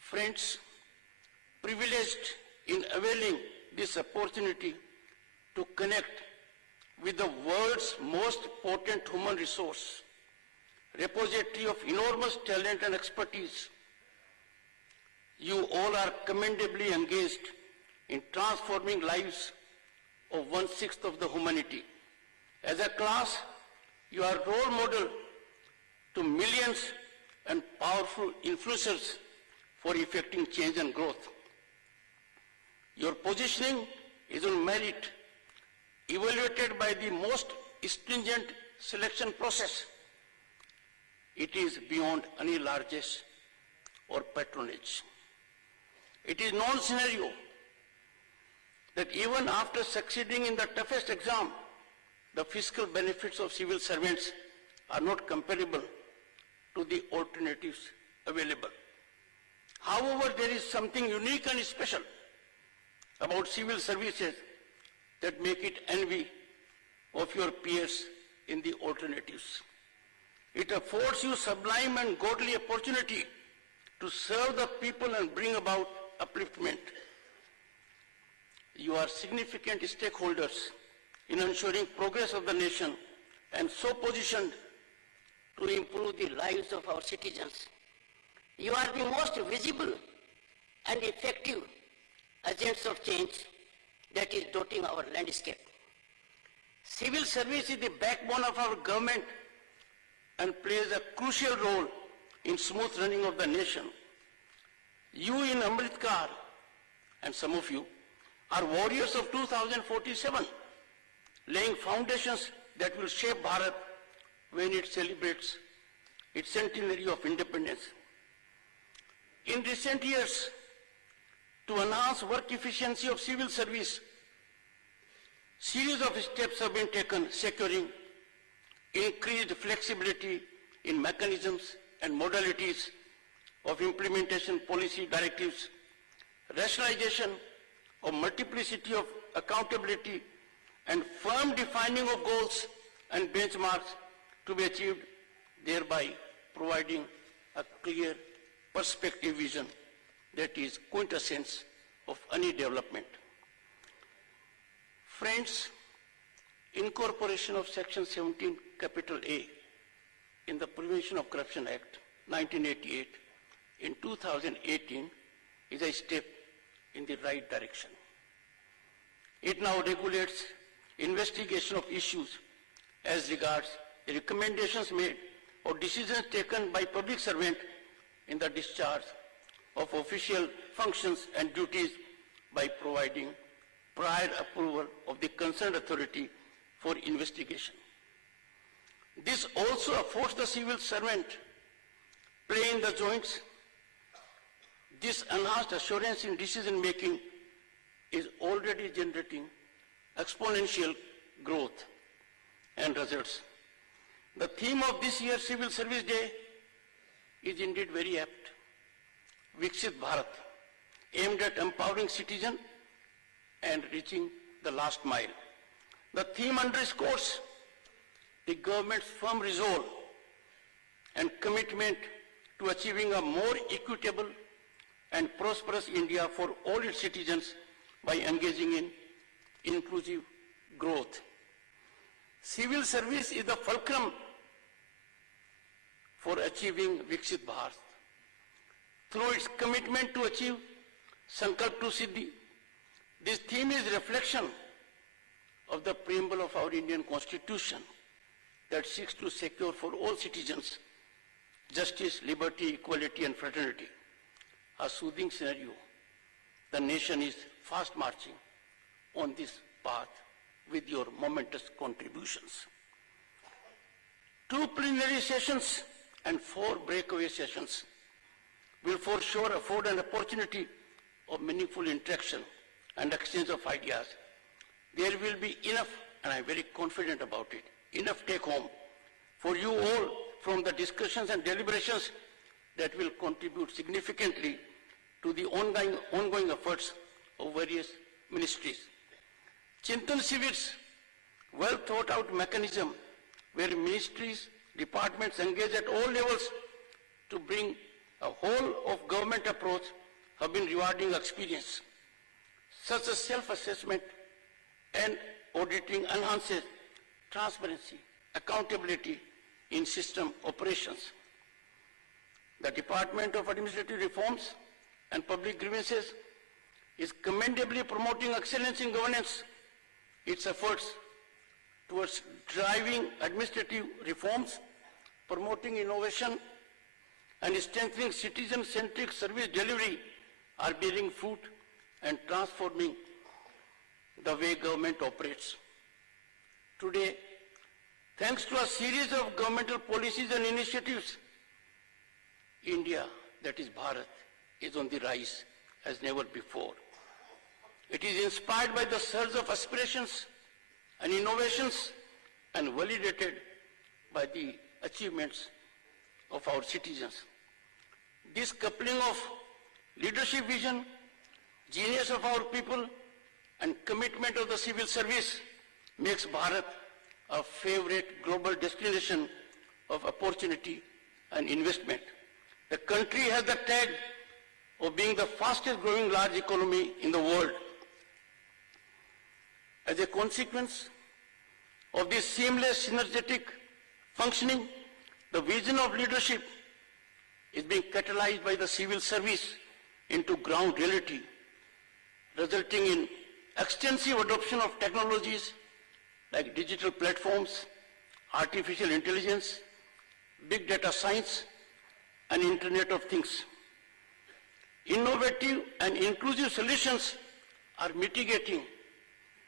Friends, privileged in availing this opportunity to connect with the world's most potent human resource, repository of enormous talent and expertise, you all are commendably engaged in transforming lives of 1/6 of the humanity. As a class, you are role model to millions and powerful influencers for effecting change and growth. Your positioning is on merit, evaluated by the most stringent selection process. It is beyond any largesse or patronage. It is known scenario that even after succeeding in the toughest exam, the fiscal benefits of civil servants are not comparable to the alternatives available. However, there is something unique and special about civil services that make it envy of your peers in the alternatives. It affords you sublime and godly opportunity to serve the people and bring about upliftment. You are significant stakeholders in ensuring progress of the nation and so positioned to improve the lives of our citizens. You are the most visible and effective agents of change that is dotting our landscape. Civil service is the backbone of our government and plays a crucial role in smooth running of the nation. You in Amritkar, and some of you, are warriors of 2047, laying foundations that will shape Bharat when it celebrates its centenary of independence. In recent years, to enhance work efficiency of civil service, series of steps have been taken, securing increased flexibility in mechanisms and modalities of implementation policy directives, rationalization of multiplicity of accountability, and firm defining of goals and benchmarks to be achieved, thereby providing a clear perspective vision that is quintessence of any development. Friends, incorporation of Section 17, Capital A in the Prevention of Corruption Act 1988 in 2018 is a step in the right direction. It now regulates investigation of issues as regards the recommendations made or decisions taken by public servant in the discharge of official functions and duties by providing prior approval of the concerned authority for investigation. This also affords the civil servant play in the joints. This enhanced assurance in decision making is already generating exponential growth and results. The theme of this year's Civil Service Day is indeed very apt. Viksit Bharat, aimed at empowering citizens and reaching the last mile. The theme underscores the government's firm resolve and commitment to achieving a more equitable and prosperous India for all its citizens by engaging in inclusive growth. Civil service is the fulcrum for achieving Viksit Bharat. Through its commitment to achieve Sankalp to Siddhi, this theme is a reflection of the preamble of our Indian Constitution that seeks to secure for all citizens justice, liberty, equality, and fraternity. A soothing scenario. The nation is fast marching on this path with your momentous contributions. 2 plenary sessions and 4 breakaway sessions will for sure afford an opportunity of meaningful interaction and exchange of ideas. There will be enough, and I'm very confident about it, enough take home for you all from the discussions and deliberations that will contribute significantly to the ongoing efforts of various ministries. Chintan Shivers, well thought out mechanism where ministries, departments engage at all levels to bring a whole of government approach have been rewarding experience. Such a self-assessment and auditing enhances transparency, accountability in system operations. The Department of Administrative Reforms and Public Grievances is commendably promoting excellence in governance. Its efforts towards driving administrative reforms, promoting innovation, and strengthening citizen-centric service delivery are bearing fruit and transforming the way government operates. Today, thanks to a series of governmental policies and initiatives, India, that is Bharat, is on the rise as never before. It is inspired by the surge of aspirations and innovations and validated by the achievements of our citizens. This coupling of leadership vision, genius of our people, and commitment of the civil service makes Bharat a favorite global destination of opportunity and investment. The country has the tag of being the fastest growing large economy in the world. As a consequence of this seamless, synergetic functioning, the vision of leadership is being catalyzed by the civil service into ground reality, resulting in extensive adoption of technologies like digital platforms, artificial intelligence, big data science, and Internet of Things. Innovative and inclusive solutions are mitigating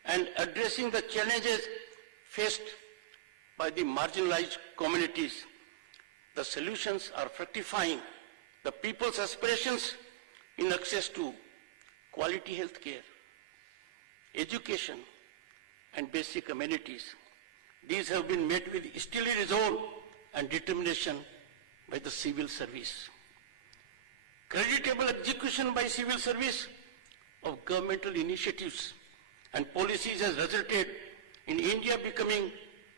and addressing the challenges faced by the marginalized communities. The solutions are fructifying the people's aspirations in access to quality health care, education, and basic amenities, These have been met with steely resolve and determination by the civil service. Creditable execution by civil service of governmental initiatives and policies has resulted in India becoming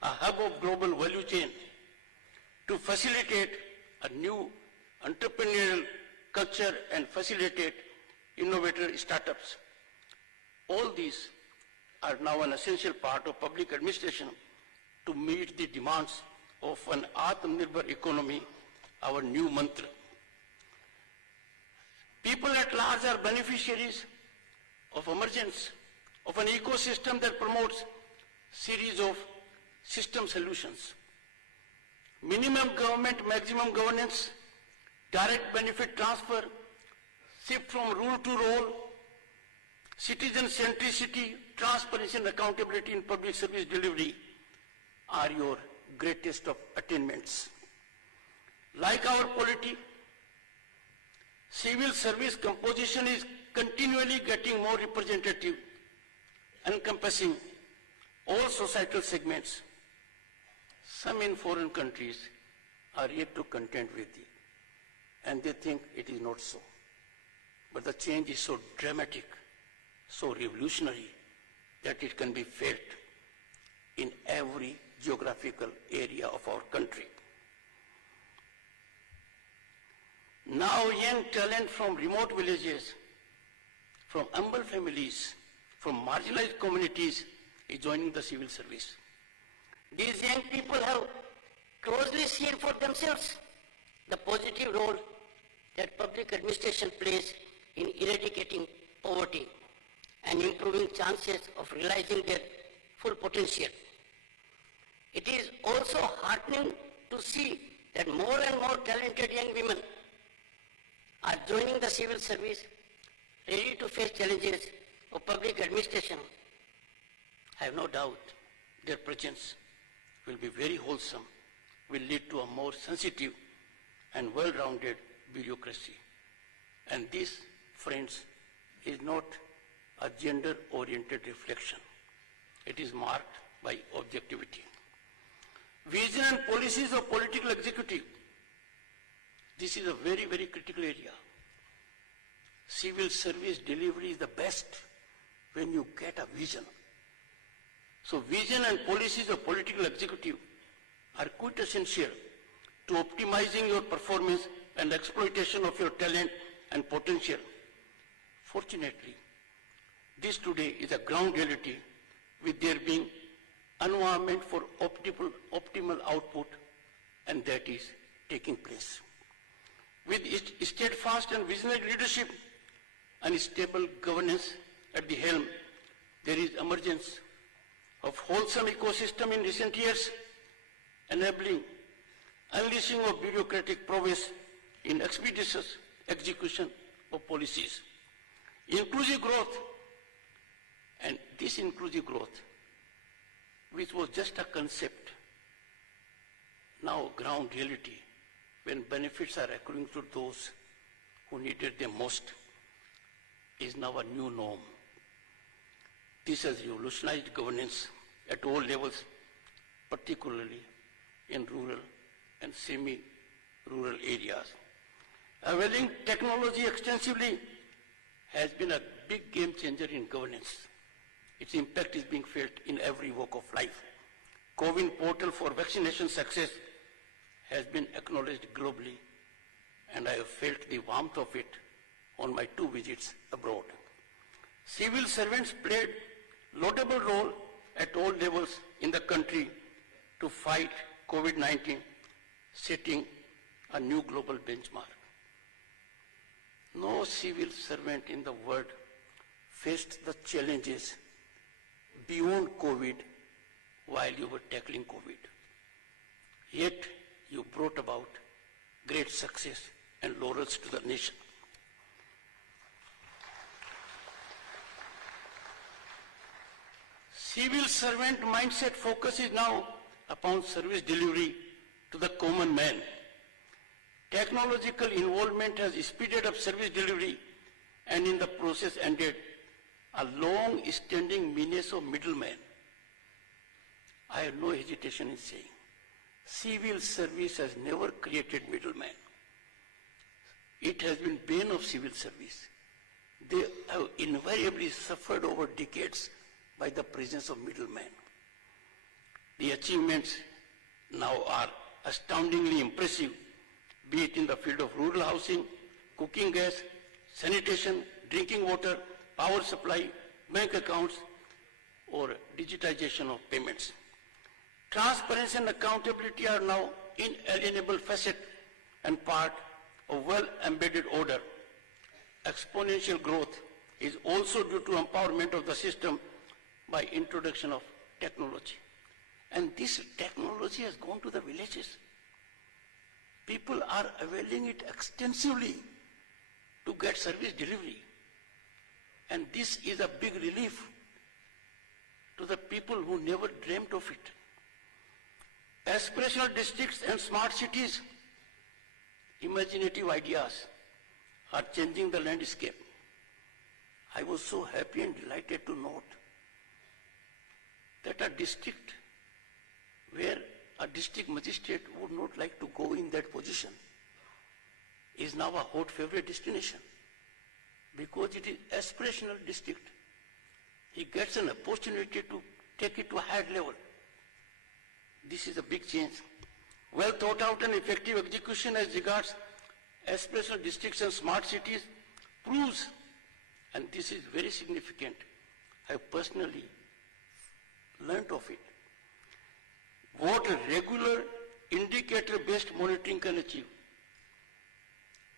a hub of global value chain to facilitate a new entrepreneurial culture and facilitate innovator startups. All these are now an essential part of public administration to meet the demands of an Atmanirbhar economy, our new mantra. People at large are beneficiaries of emergence of an ecosystem that promotes series of system solutions. Minimum government, maximum governance, direct benefit transfer, shift from rule to role, citizen centricity, transparency and accountability in public service delivery are your greatest of attainments. Like our polity, civil service composition is continually getting more representative, encompassing all societal segments. Some in foreign countries are yet to contend with it, and they think it is not so. But the change is so dramatic, so revolutionary, that it can be felt in every geographical area of our country. Now young talent from remote villages, from humble families, from marginalized communities is joining the civil service. These young people have closely seen for themselves the positive role that public administration plays in eradicating poverty and improving chances of realizing their full potential. It is also heartening to see that more and more talented young women are joining the civil service, ready to face challenges of public administration. I have no doubt their presence will be very wholesome, will lead to a more sensitive and well-rounded bureaucracy. And this, friends, is not a gender-oriented reflection. It is marked by objectivity. Vision and policies of political executive. This is a very, very critical area. Civil service delivery is the best when you get a vision. So vision and policies of political executive are quite essential to optimizing your performance and exploitation of your talent and potential. Fortunately, this today is a ground reality, with there being environment for optimal output, and that is taking place. With steadfast and visionary leadership and stable governance at the helm, there is emergence of wholesome ecosystem in recent years, enabling unleashing of bureaucratic prowess in expeditious execution of policies. Inclusive growth, and this inclusive growth, which was just a concept, now ground reality, when benefits are accruing to those who needed them most, is now a new norm. This has revolutionized governance at all levels, particularly in rural and semi-rural areas. Availing technology extensively has been a big game changer in governance. Its impact is being felt in every walk of life. CoWIN portal for vaccination success has been acknowledged globally, and I have felt the warmth of it on my 2 visits abroad. Civil servants played laudable role at all levels in the country to fight COVID-19, setting a new global benchmark. No civil servant in the world faced the challenges beyond COVID while you were tackling COVID. Yet you brought about great success and laurels to the nation. Civil servant mindset focuses now upon service delivery to the common man. Technological involvement has speeded up service delivery and in the process ended a long-standing menace of middlemen. I have no hesitation in saying, civil service has never created middlemen. It has been bane of civil service. They have invariably suffered over decades by the presence of middlemen. The achievements now are astoundingly impressive, be it in the field of rural housing, cooking gas, sanitation, drinking water, power supply, bank accounts, or digitization of payments. Transparency and accountability are now inalienable facet and part of well-embedded order. Exponential growth is also due to empowerment of the system by introduction of technology. And this technology has gone to the villages. People are availing it extensively to get service delivery. And this is a big relief to the people who never dreamt of it. Aspirational districts and smart cities, imaginative ideas are changing the landscape. I was so happy and delighted to note that a district where a district magistrate would not like to go in that position is now a hot favorite destination because it is aspirational district. He gets an opportunity to take it to a higher level. This is a big change. Well thought out and effective execution as regards aspirational districts and smart cities proves, and this is very significant, I have personally learnt of it, what a regular indicator-based monitoring can achieve.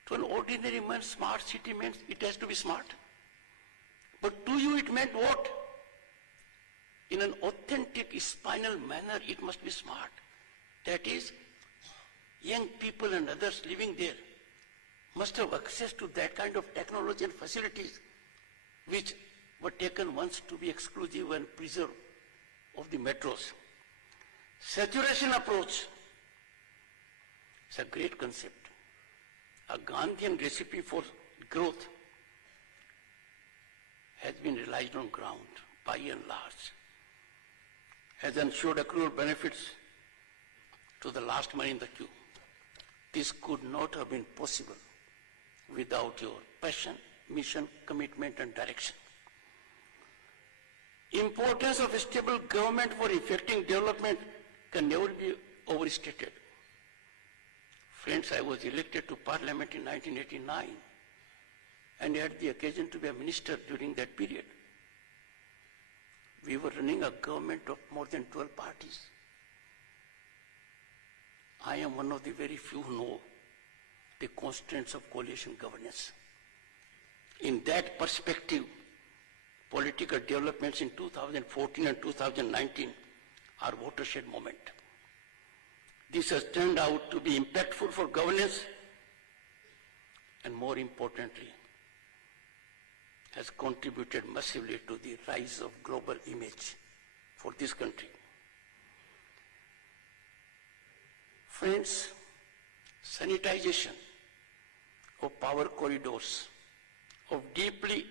To an ordinary man, smart city means it has to be smart. But to you it meant what? In an authentic spinal manner, it must be smart. That is, young people and others living there must have access to that kind of technology and facilities which were taken once to be exclusive and preserved of the metros. Saturation approach is a great concept, a Gandhian recipe for growth has been realized on ground by and large, has ensured accrual benefits to the last man in the queue. This could not have been possible without your passion, mission, commitment, and direction. Importance of a stable government for effecting development can never be overstated. Friends, I was elected to Parliament in 1989 and had the occasion to be a minister during that period. We were running a government of more than 12 parties. I am one of the very few who know the constraints of coalition governance. In that perspective, political developments in 2014 and 2019 are watershed moment. This has turned out to be impactful for governance and, more importantly, has contributed massively to the rise of global image for this country. Friends, sanitization of power corridors, of deeply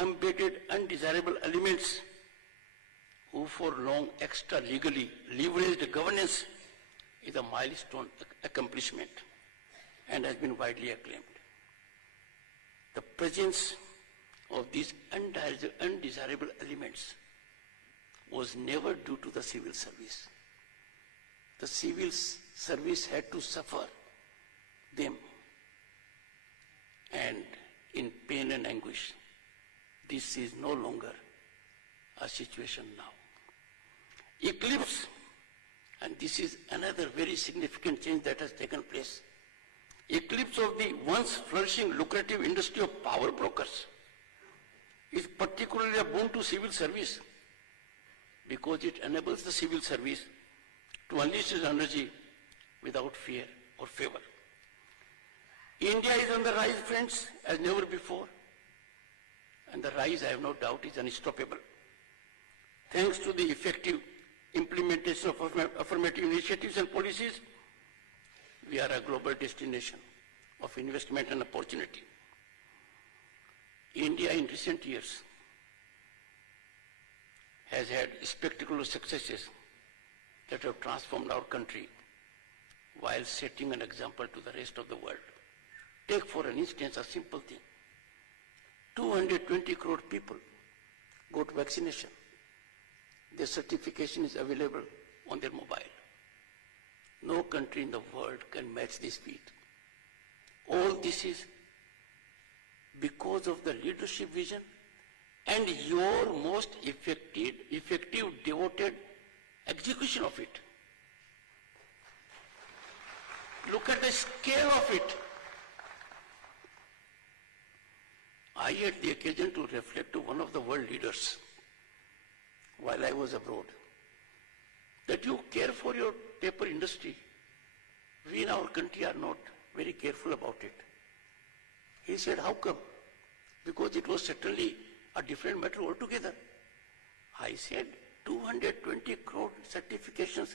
embedded undesirable elements who for long extra-legally leveraged governance is a milestone accomplishment and has been widely acclaimed. The presence of these undesirable elements was never due to the civil service. The civil service had to suffer them, and in pain and anguish. This is no longer a situation now. Eclipse, and this is another very significant change that has taken place. Eclipse of the once flourishing lucrative industry of power brokers is particularly a boon to civil service because it enables the civil service to unleash its energy without fear or favor. India is on the rise, friends, as never before. And the rise, I have no doubt, is unstoppable. Thanks to the effective implementation of affirmative initiatives and policies, we are a global destination of investment and opportunity. India in recent years has had spectacular successes that have transformed our country while setting an example to the rest of the world. Take for an instance a simple thing. 220 crore people got vaccination. Their certification is available on their mobile. No country in the world can match this feat. All this is because of the leadership vision and your most effective, devoted execution of it. Look at the scale of it. I had the occasion to reflect to one of the world leaders while I was abroad, that you care for your paper industry. We in our country are not very careful about it. He said, how come? Because it was certainly a different matter altogether. I said, 220 crore certifications,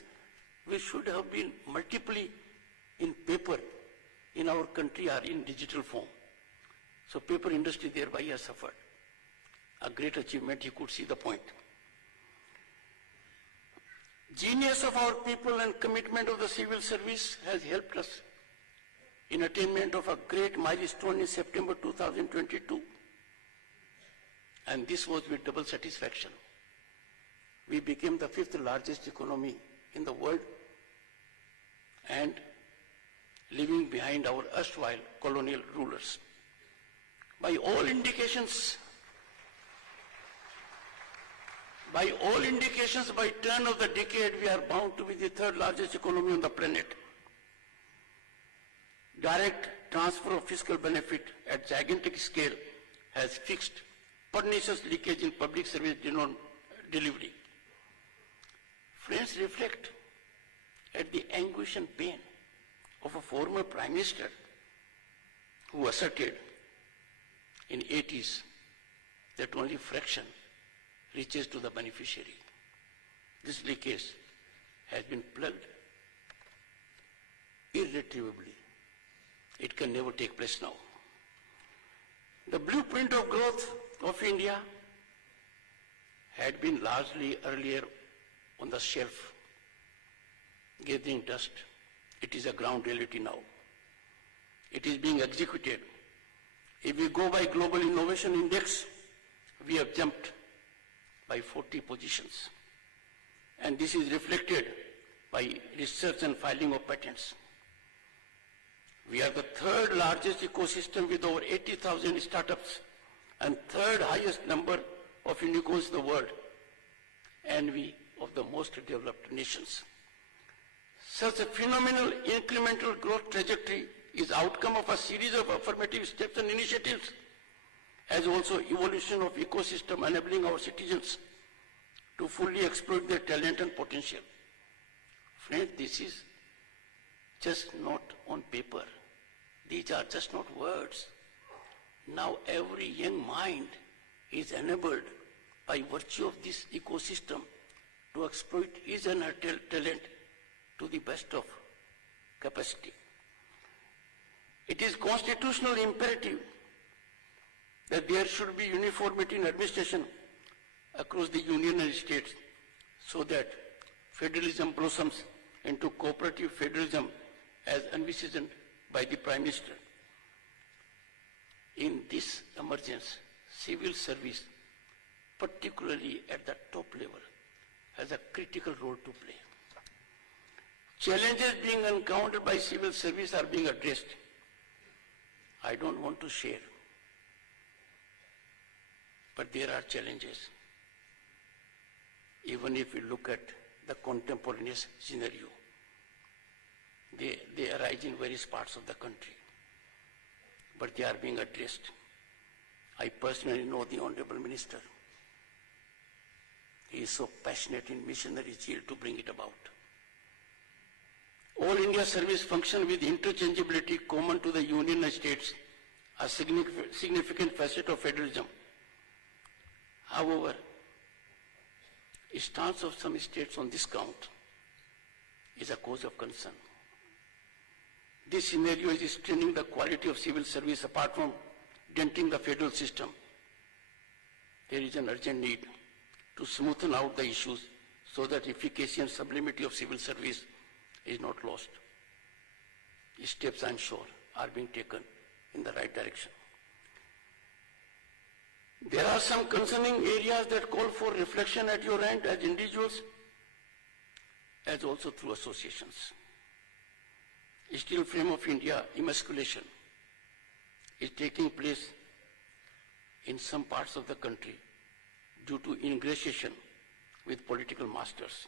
which should have been multiply in paper in our country are in digital form. So paper industry thereby has suffered. A great achievement, you could see the point. Genius of our people and commitment of the civil service has helped us in attainment of a great milestone in September 2022. And this was with double satisfaction. We became the 5th largest economy in the world and leaving behind our erstwhile colonial rulers. By all indications, by turn of the decade, we are bound to be the 3rd largest economy on the planet. Direct transfer of fiscal benefit at gigantic scale has fixed pernicious leakage in public service delivery. Friends, reflect at the anguish and pain of a former Prime Minister who asserted in 80s that only fraction reaches to the beneficiary. This leakage has been plugged irretrievably. It can never take place now. The blueprint of growth of India had been largely earlier on the shelf, gathering dust. It is a ground reality now. It is being executed. If we go by Global Innovation Index, we have jumped by 40 positions. And this is reflected by research and filing of patents. We are the 3rd largest ecosystem with over 80,000 startups and 3rd highest number of unicorns in the world, envy of the most developed nations. Such a phenomenal incremental growth trajectory is outcome of a series of affirmative steps and initiatives, as also evolution of ecosystem enabling our citizens to fully exploit their talent and potential. Friends, this is just not on paper. These are just not words. Now every young mind is enabled by virtue of this ecosystem to exploit his and her talent to the best of capacity. It is constitutional imperative that there should be uniformity in administration across the Union and states so that federalism blossoms into cooperative federalism as envisioned by the Prime Minister. In this emergence, civil service, particularly at the top level, has a critical role to play. Challenges being encountered by civil service are being addressed. I don't want to share, but there are challenges. Even if we look at the contemporaneous scenario, they arise in various parts of the country, but they are being addressed. I personally know the Honorable Minister. He is so passionate in missionary zeal to bring it about. All India service function with interchangeability common to the Union and states, a significant facet of federalism. However, the stance of some states on this count is a cause of concern. This scenario is straining the quality of civil service apart from denting the federal system. There is an urgent need to smoothen out the issues so that efficacy and sublimity of civil service is not lost. Steps, I'm sure, are being taken in the right direction. There are some concerning areas that call for reflection at your end as individuals, as also through associations. Steel frame of India emasculation is taking place in some parts of the country due to ingratiation with political masters,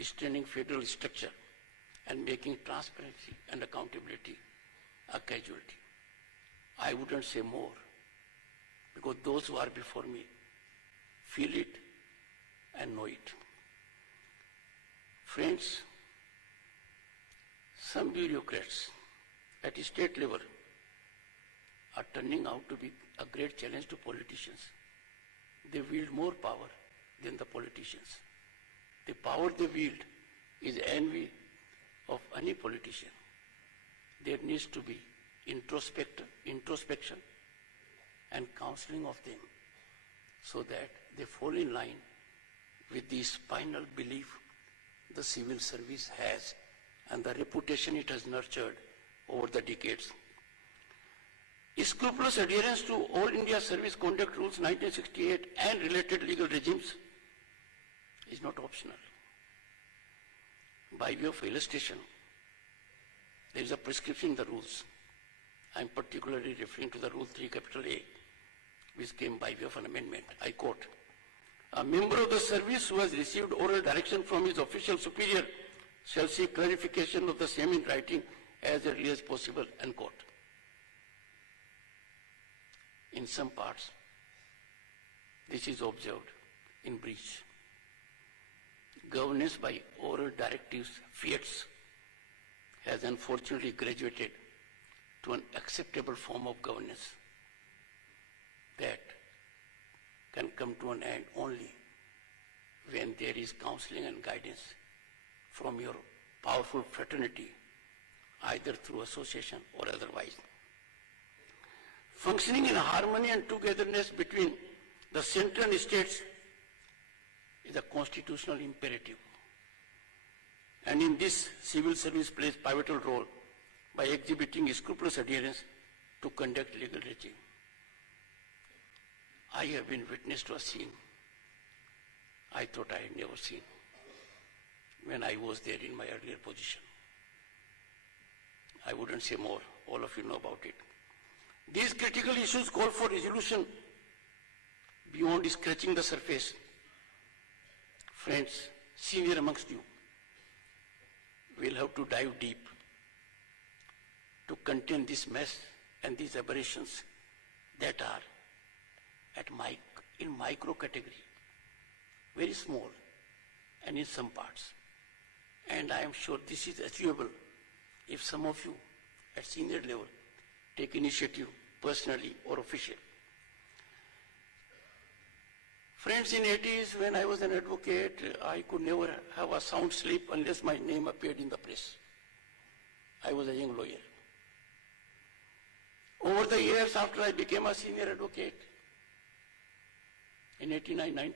straining federal structure and making transparency and accountability a casualty. I wouldn't say more, because those who are before me feel it and know it. Friends, some bureaucrats at state level are turning out to be a great challenge to politicians. They wield more power than the politicians. The power they wield is envy of any politician. There needs to be introspection and counseling of them so that they fall in line with the spinal belief the civil service has and the reputation it has nurtured over the decades. Scrupulous adherence to All India Service Conduct Rules 1968 and related legal regimes is not optional. By way of illustration, there is a prescription in the rules. I am particularly referring to the Rule 3 capital A, which came by way of an amendment. I quote, "A member of the service who has received oral direction from his official superior shall seek clarification of the same in writing as early as possible," unquote. In some parts, this is observed in breach. Governance by oral directives, fiats, has unfortunately graduated to an acceptable form of governance that can come to an end only when there is counseling and guidance from your powerful fraternity, either through association or otherwise. Functioning in harmony and togetherness between the center and states is a constitutional imperative. And in this, civil service plays pivotal role by exhibiting scrupulous adherence to conduct legal regime. I have been witness to a scene I thought I had never seen when I was there in my earlier position. I wouldn't say more, all of you know about it. These critical issues call for resolution beyond scratching the surface. Friends, senior amongst you will have to dive deep to contain this mess and these aberrations that are in micro category, very small, and in some parts. And I am sure this is achievable if some of you at senior level take initiative personally or officially. Friends, in 80s, when I was an advocate, I could never have a sound sleep unless my name appeared in the press. I was a young lawyer. Over the years after I became a senior advocate, in 89-90,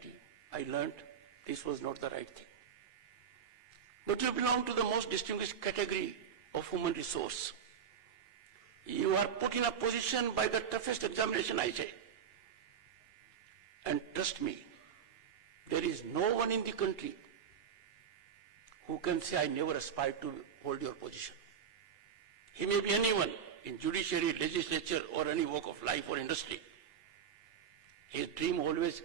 I learned this was not the right thing. But you belong to the most distinguished category of human resource. You are put in a position by the toughest examination, I say. And trust me, there is no one in the country who can say, I never aspired to hold your position. He may be anyone in judiciary, legislature, or any walk of life or industry. His dream always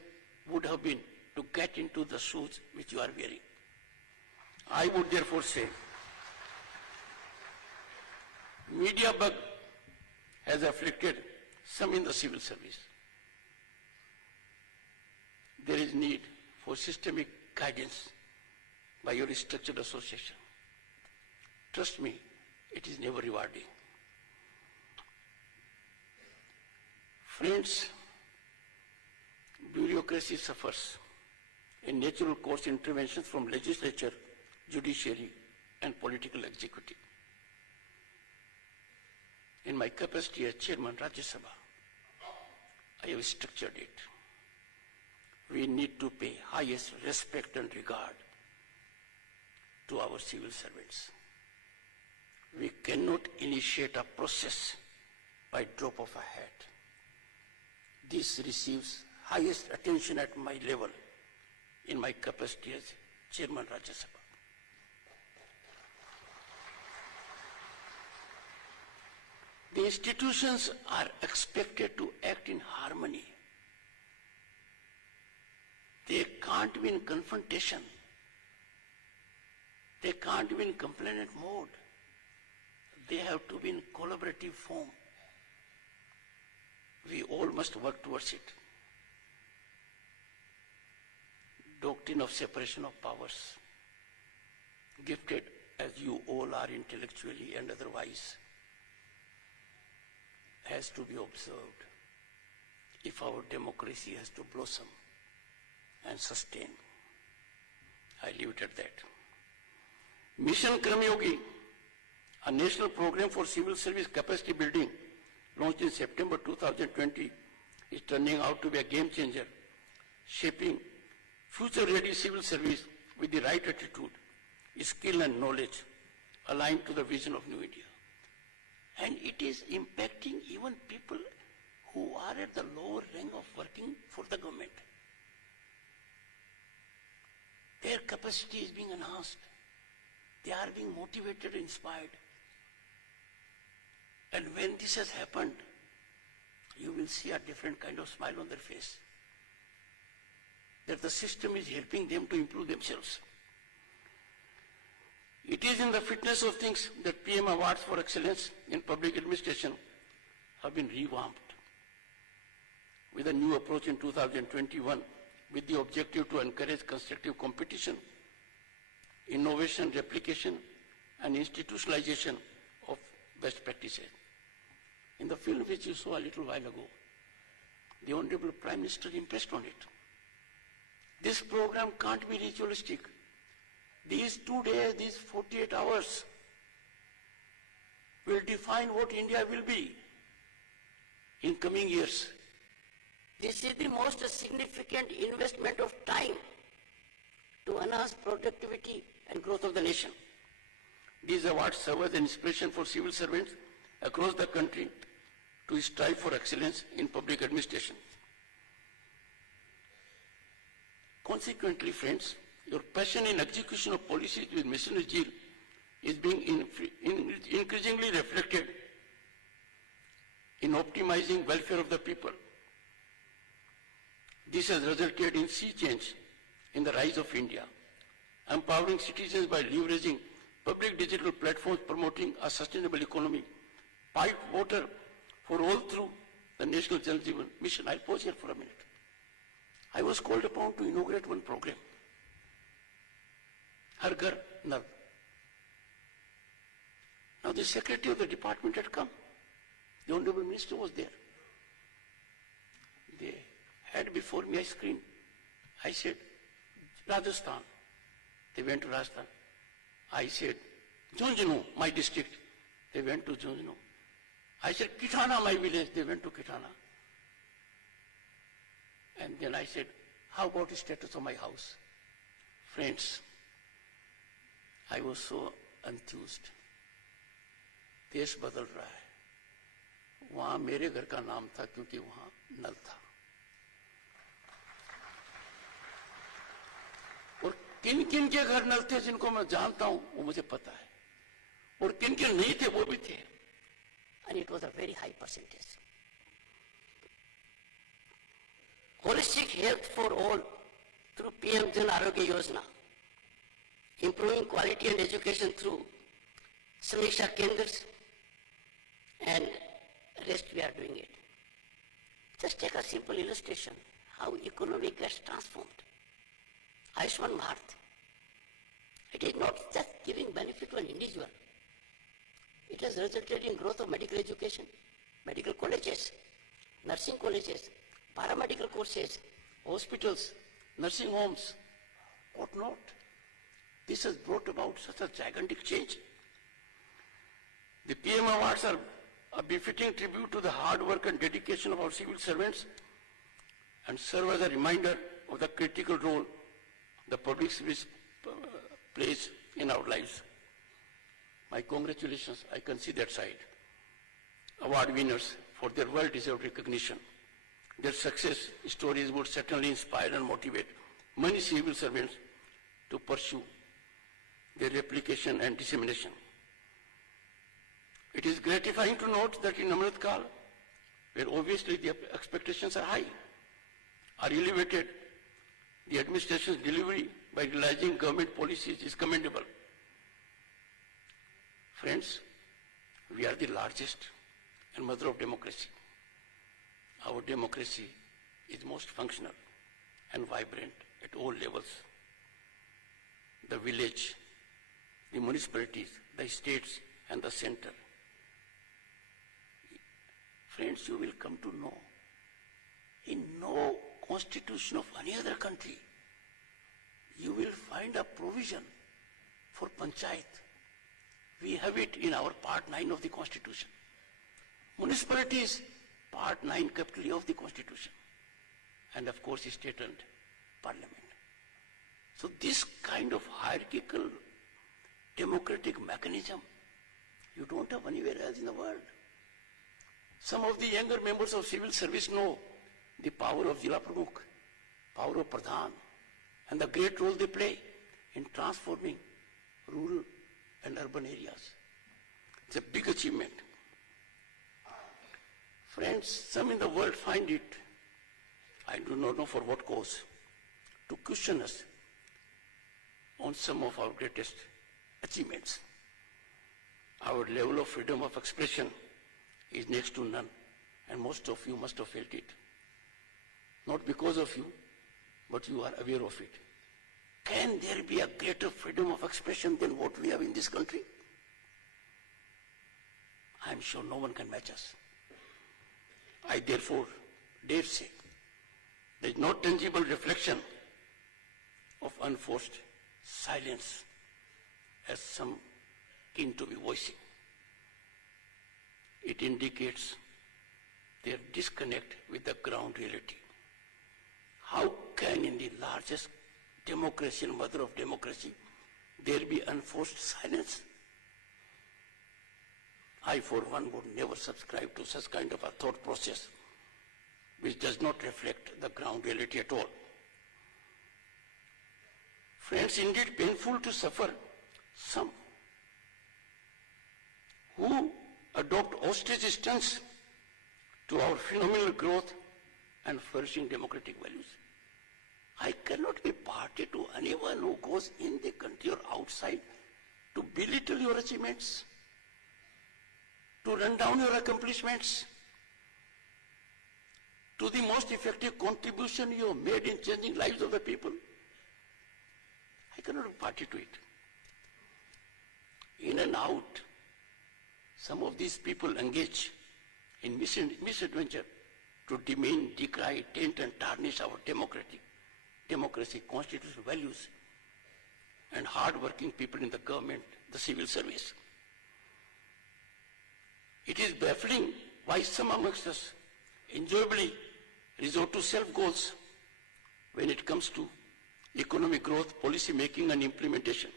would have been to get into the shoes which you are wearing. I would therefore say, media bug has afflicted some in the civil service. There is need for systemic guidance by your structured association. Trust me, it is never rewarding. Friends, bureaucracy suffers in natural course interventions from legislature, judiciary, and political executive. In my capacity as chairman Rajya Sabha, I have structured it. we need to pay highest respect and regard to our civil servants. We cannot initiate a process by drop of a hat. This receives highest attention at my level in my capacity as Chairman Rajya Sabha. The institutions are expected to act in harmony. They can't be in confrontation. They can't be in complainant mode. They have to be in collaborative form. We all must work towards it. Doctrine of separation of powers, gifted as you all are intellectually and otherwise, has to be observed if our democracy has to blossom and sustain. I leave it at that. Mission Karmyogi, a national program for civil service capacity building launched in September 2020, is turning out to be a game changer, shaping future-ready civil service with the right attitude, skill and knowledge aligned to the vision of New India. And it is impacting even people who are at the lower rank of working for the government. Their capacity is being enhanced. They are being motivated, inspired. And when this has happened, you will see a different kind of smile on their face. That the system is helping them to improve themselves. It is in the fitness of things that PM Awards for Excellence in Public Administration have been revamped with a new approach in 2021 with the objective to encourage constructive competition, innovation, replication, and institutionalization of best practices. In the film which you saw a little while ago, the Honorable Prime Minister impressed on it. This program can't be ritualistic. These 2 days, these 48 hours will define what India will be in coming years. This is the most significant investment of time to enhance productivity and growth of the nation. These awards serve as an inspiration for civil servants across the country to strive for excellence in public administration. Consequently, friends, your passion in execution of policies with missionary zeal is being increasingly reflected in optimizing welfare of the people. This has resulted in sea change in the rise of India, empowering citizens by leveraging public digital platforms promoting a sustainable economy, piped water for all through the National Jal Jeevan Mission. I'll pause here for a minute. I was called upon to inaugurate one program, Har Ghar Nal. Now the secretary of the department had come. The Honorable Minister was there. They had before me a screen. I said, Rajasthan. They went to Rajasthan. I said, Jhunjhunu, my district. They went to Jhunjhunu. I said, Kitana, my village. They went to Kitana. And then I said, how about the status of my house? Friends, I was so enthused. देश बदल रहा है. वहां मेरे घर का नाम था क्योंकि वहां नल था. और किन किन के घर नल थे जिनको मैं जानता हूं वो मुझे पता है, और किन किन नहीं थे वो भी थे. And it was a very high percentage. Holistic health for all through PM Jan Arogya Yojana, improving quality and education through Samiksha Kendras, and rest we are doing it. Just take a simple illustration how economy gets transformed. Ayushman Bharat. It is not just giving benefit to an individual. It has resulted in growth of medical education, medical colleges, nursing colleges, paramedical courses, hospitals, nursing homes, what not. This has brought about such a gigantic change. The PM Awards are a befitting tribute to the hard work and dedication of our civil servants and serve as a reminder of the critical role the public service plays in our lives. My congratulations, I can see that side. Award winners for their well-deserved recognition. Their success stories would certainly inspire and motivate many civil servants to pursue their replication and dissemination. It is gratifying to note that in Amrit Kal, where obviously the expectations are high, are elevated, the administration's delivery by realizing government policies is commendable. Friends, we are the largest and mother of democracy. Our democracy is most functional and vibrant at all levels. The village, the municipalities, the states, and the center. Friends, you will come to know, in no constitution of any other country, you will find a provision for panchayat. We have it in our part 9 of the constitution. Municipalities, part 9 capital A of the constitution. And of course, state and parliament. So this kind of hierarchical democratic mechanism, you don't have anywhere else in the world. Some of the younger members of civil service know the power of Jila Pramukh, power of Pradhan, and the great role they play in transforming rural and urban areas. It's a big achievement. Friends, some in the world find it, I do not know for what cause, to question us on some of our greatest achievements. Our level of freedom of expression is next to none, and most of you must have felt it. Not because of you, but you are aware of it. Can there be a greater freedom of expression than what we have in this country? I am sure no one can match us. I therefore dare say there is no tangible reflection of unforced silence as some keen to be voicing. It indicates their disconnect with the ground reality. How can in the largest democracy and mother of democracy there be unforced silence? I for one would never subscribe to such kind of a thought process which does not reflect the ground reality at all. Friends, indeed painful to suffer some who adopt hostage stance to our phenomenal growth and flourishing democratic values. I cannot be party to anyone who goes in the country or outside to belittle your achievements, to run down your accomplishments, to the most effective contribution you have made in changing lives of the people. I cannot be party to it. In and out, some of these people engage in misadventure to demean, decry, taint and tarnish our democracy, constitutional values, and hard-working people in the government, the civil service. It is baffling why some amongst us enjoyably resort to self-goals when it comes to economic growth, policy making and implementation.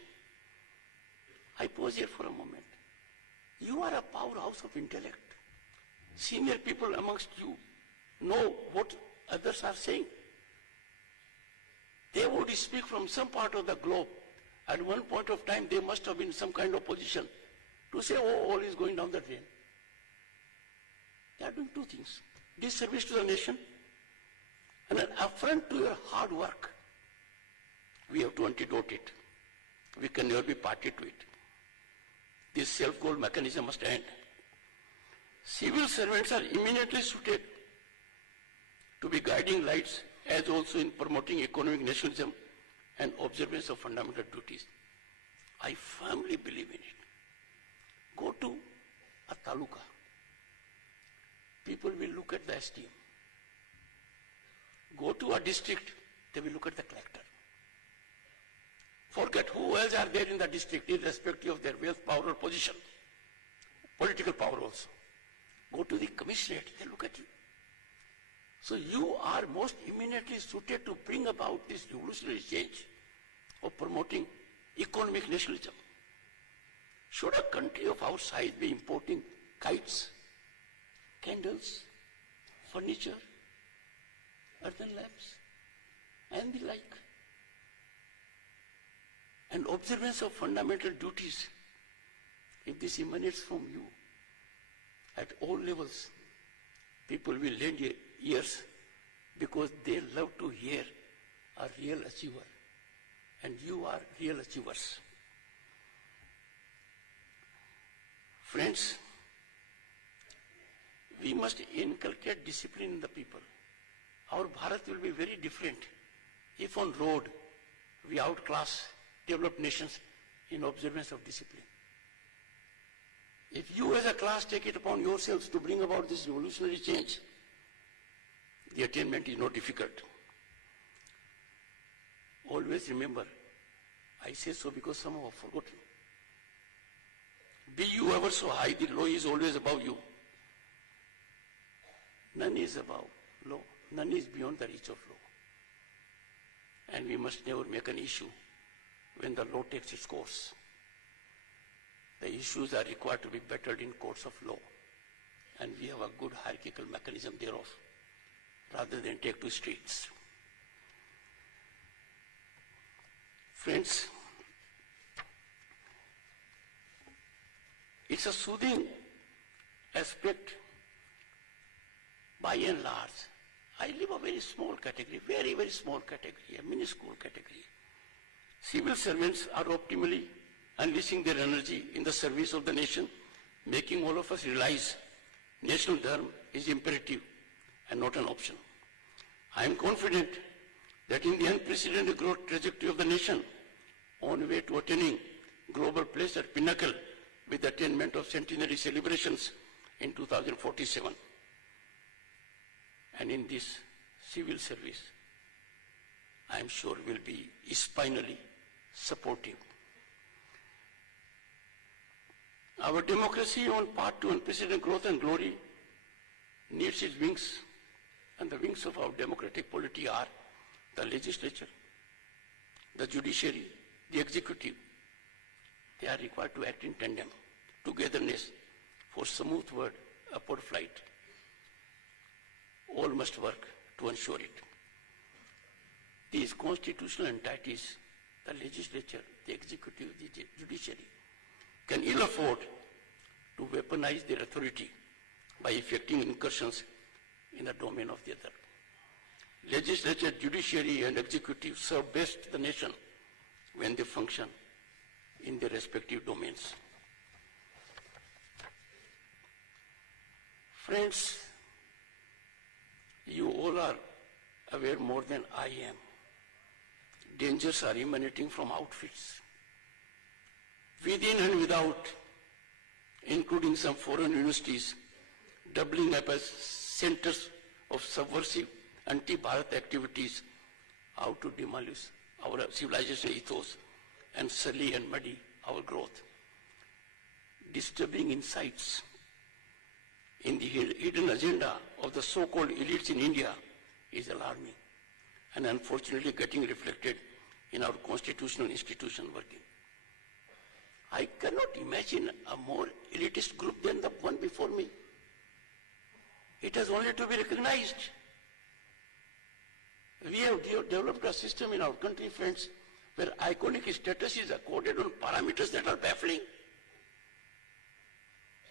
I pause here for a moment. You are a powerhouse of intellect. Senior people amongst you know what others are saying. They would speak from some part of the globe. At one point of time, they must have been in some kind of position to say, oh, all is going down the drain. They are doing two things. Disservice to the nation and an affront to your hard work. We have to antidote it. We can never be party to it. This self-goal mechanism must end. Civil servants are eminently suited to be guiding lights as also in promoting economic nationalism and observance of fundamental duties. I firmly believe in it. Go to a taluka. People will look at the SDM. Go to a district, they will look at the collector. Forget who else are there in the district, irrespective of their wealth, power or position. Political power also. Go to the commissionerate, they look at you. So you are most eminently suited to bring about this revolutionary change of promoting economic nationalism. Should a country of our size be importing kites, candles, furniture, earthen lamps, and the like? And observance of fundamental duties, if this emanates from you, at all levels, people will lend ears because they love to hear a real achiever. And you are real achievers. Friends, we must inculcate discipline in the people. Our Bharat will be very different if on road we outclass developed nations in observance of discipline. If you as a class take it upon yourselves to bring about this revolutionary change, the attainment is not difficult. Always remember, I say so because some have forgotten. Be you ever so high, the law is always above you. None is above law. None is beyond the reach of law. And we must never make an issue when the law takes its course. The issues are required to be battled in courts of law. And we have a good hierarchical mechanism thereof, rather than take to streets. Friends, it's a soothing aspect by and large. I live a very small category, very, very small category, a minuscule category. Civil servants are optimally unleashing their energy in the service of the nation, making all of us realize national dharma is imperative and not an option. I am confident that in the unprecedented growth trajectory of the nation, on way to attaining global place at pinnacle with the attainment of centenary celebrations in 2047. And in this civil service, I am sure will be spinally supportive. Our democracy on path to unprecedented growth and glory needs its wings, and the wings of our democratic polity are the legislature, the judiciary, the executive. They are required to act in tandem, togetherness, for smooth upward flight. All must work to ensure it. These constitutional entities, the legislature, the executive, the judiciary, can ill afford to weaponize their authority by effecting incursions in the domain of the other. Legislature, judiciary, and executive serve best the nation when they function in their respective domains. Friends, you all are aware more than I am. Dangers are emanating from outfits, within and without, including some foreign universities, doubling up as centers of subversive anti-Bharat activities, how to demolish our civilization ethos and sully and muddy our growth. Disturbing insights in the hidden agenda of the so-called elites in India is alarming and unfortunately getting reflected in our constitutional institution working. I cannot imagine a more elitist group than the one before me. It has only to be recognized. We have developed a system in our country, friends, where iconic status is accorded on parameters that are baffling.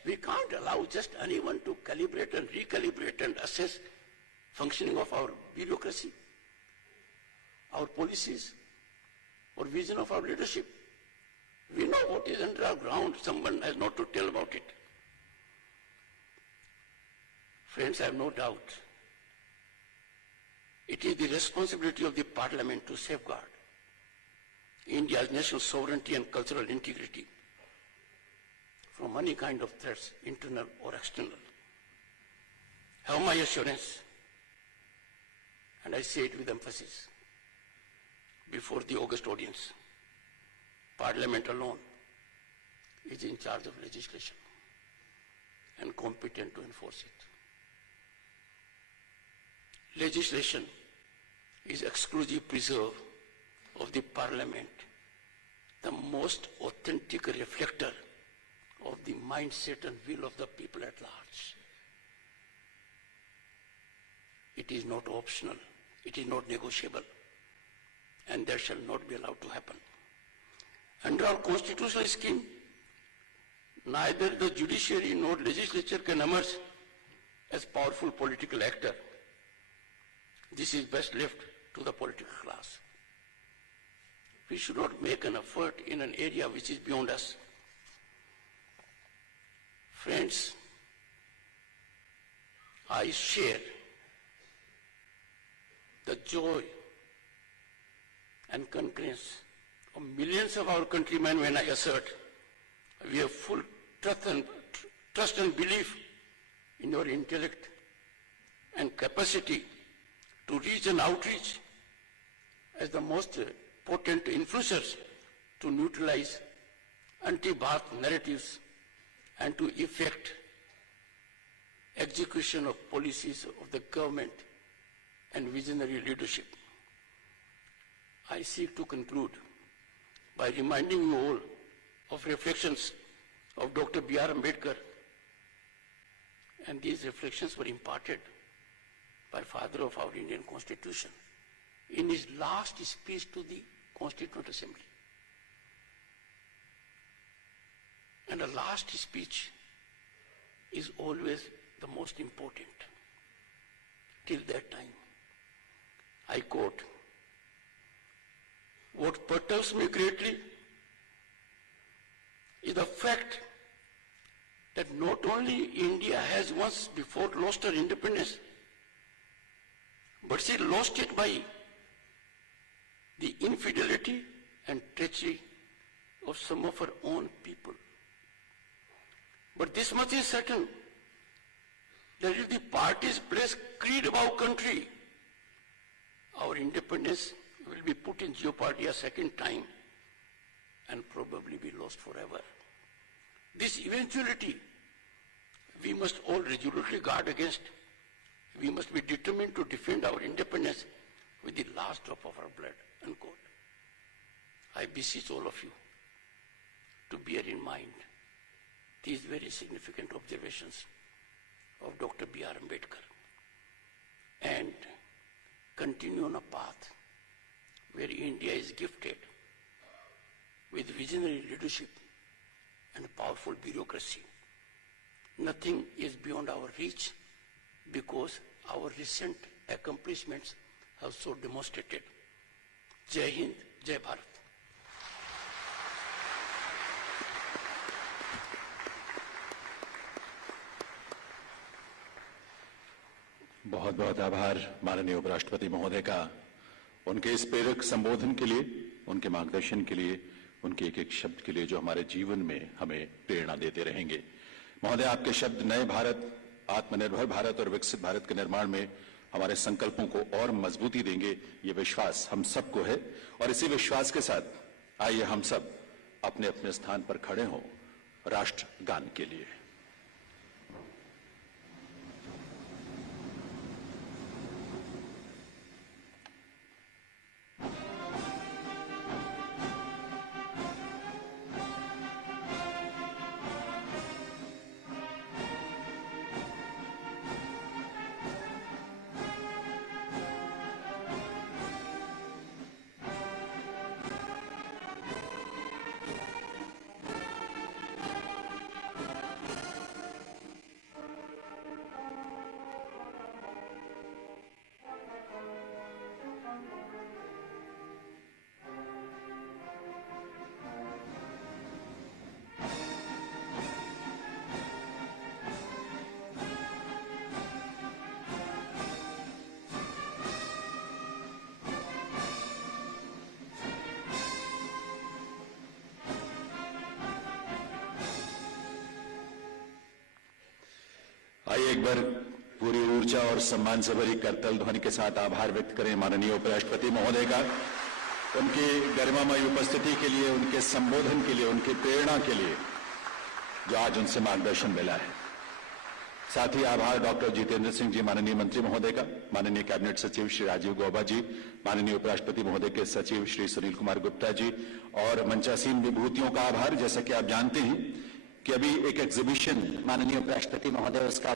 We can't allow just anyone to calibrate and recalibrate and assess functioning of our bureaucracy, our policies, or vision of our leadership. We know what is under our ground. Someone has not to tell about it. Friends, I have no doubt it is the responsibility of the Parliament to safeguard India's national sovereignty and cultural integrity from any kind of threats, internal or external. Have my assurance, and I say it with emphasis, before the august audience, Parliament alone is in charge of legislation and competent to enforce it. legislation is exclusive preserve of the Parliament, the most authentic reflector of the mindset and will of the people at large. It is not optional, it is not negotiable, and that shall not be allowed to happen. Under our constitutional scheme, neither the judiciary nor legislature can emerge as powerful political actor. This is best left to the political class. We should not make an effort in an area which is beyond us. Friends, I share the joy and concurrence of millions of our countrymen when I assert we have full trust and belief in your intellect and capacity to reach and outreach as the most potent influencers to neutralize anti-Bharat narratives and to effect execution of policies of the government and visionary leadership. I seek to conclude by reminding you all of reflections of Dr. B.R. Ambedkar, and these reflections were imparted by father of our Indian Constitution in his last speech to the Constituent Assembly. And a last speech is always the most important. Till that time, I quote, "What perturbs me greatly is the fact that not only India has once before lost her independence, but she lost it by the infidelity and treachery of some of her own people. But this much is certain, that if the parties place creed above country, our independence will be put in jeopardy a second time and probably be lost forever. This eventuality we must all resolutely guard against. We must be determined to defend our independence with the last drop of our blood." Unquote. I beseech all of you to bear in mind these very significant observations of Dr. B.R. Ambedkar and continue on a path where India is gifted with visionary leadership and powerful bureaucracy. Nothing is beyond our reach because our recent accomplishments have so demonstrated. Jai Hind, Jai Bharat. बहुत बहुत आभार माननीय उपराष्ट्रपति महोदय का उनके इस प्रेरक संबोधन के लिए, उनके मार्गदर्शन के लिए, उनके एक एक शब्द के लिए जो हमारे जीवन में हमें प्रेरणा देते रहेंगे। महोदय, आपके शब्द नए भारत, आत्मनिर्भर भारत और विकसित भारत के निर्माण में हमारे संकल्पों को और मजबूती देंगे, ये विश्वास हम सबको है। और इसी विश्वास के साथ आइए हम सब अपने अपने स्थान पर खड़े हों राष्ट्रगान के लिए। आइए एक बार पूरी ऊर्जा और सम्मान से भरी करतल ध्वनि के साथ आभार व्यक्त करें माननीय उपराष्ट्रपति महोदय का, उनकी गरिमामय उपस्थिति के लिए, उनके संबोधन के लिए, उनकी प्रेरणा के लिए जो आज उनसे मार्गदर्शन मिला है। साथ ही आभार डॉक्टर जितेंद्र सिंह जी माननीय मंत्री महोदय का, माननीय कैबिनेट सचिव श्री राजीव गौबा जी, माननीय उपराष्ट्रपति महोदय के सचिव श्री सुनील कुमार गुप्ता जी और मंचासीन विभूतियों का आभार। जैसा कि आप जानते हैं कि अभी एक एग्जीबिशन माननीय उपराष्ट्रपति महोदय उसका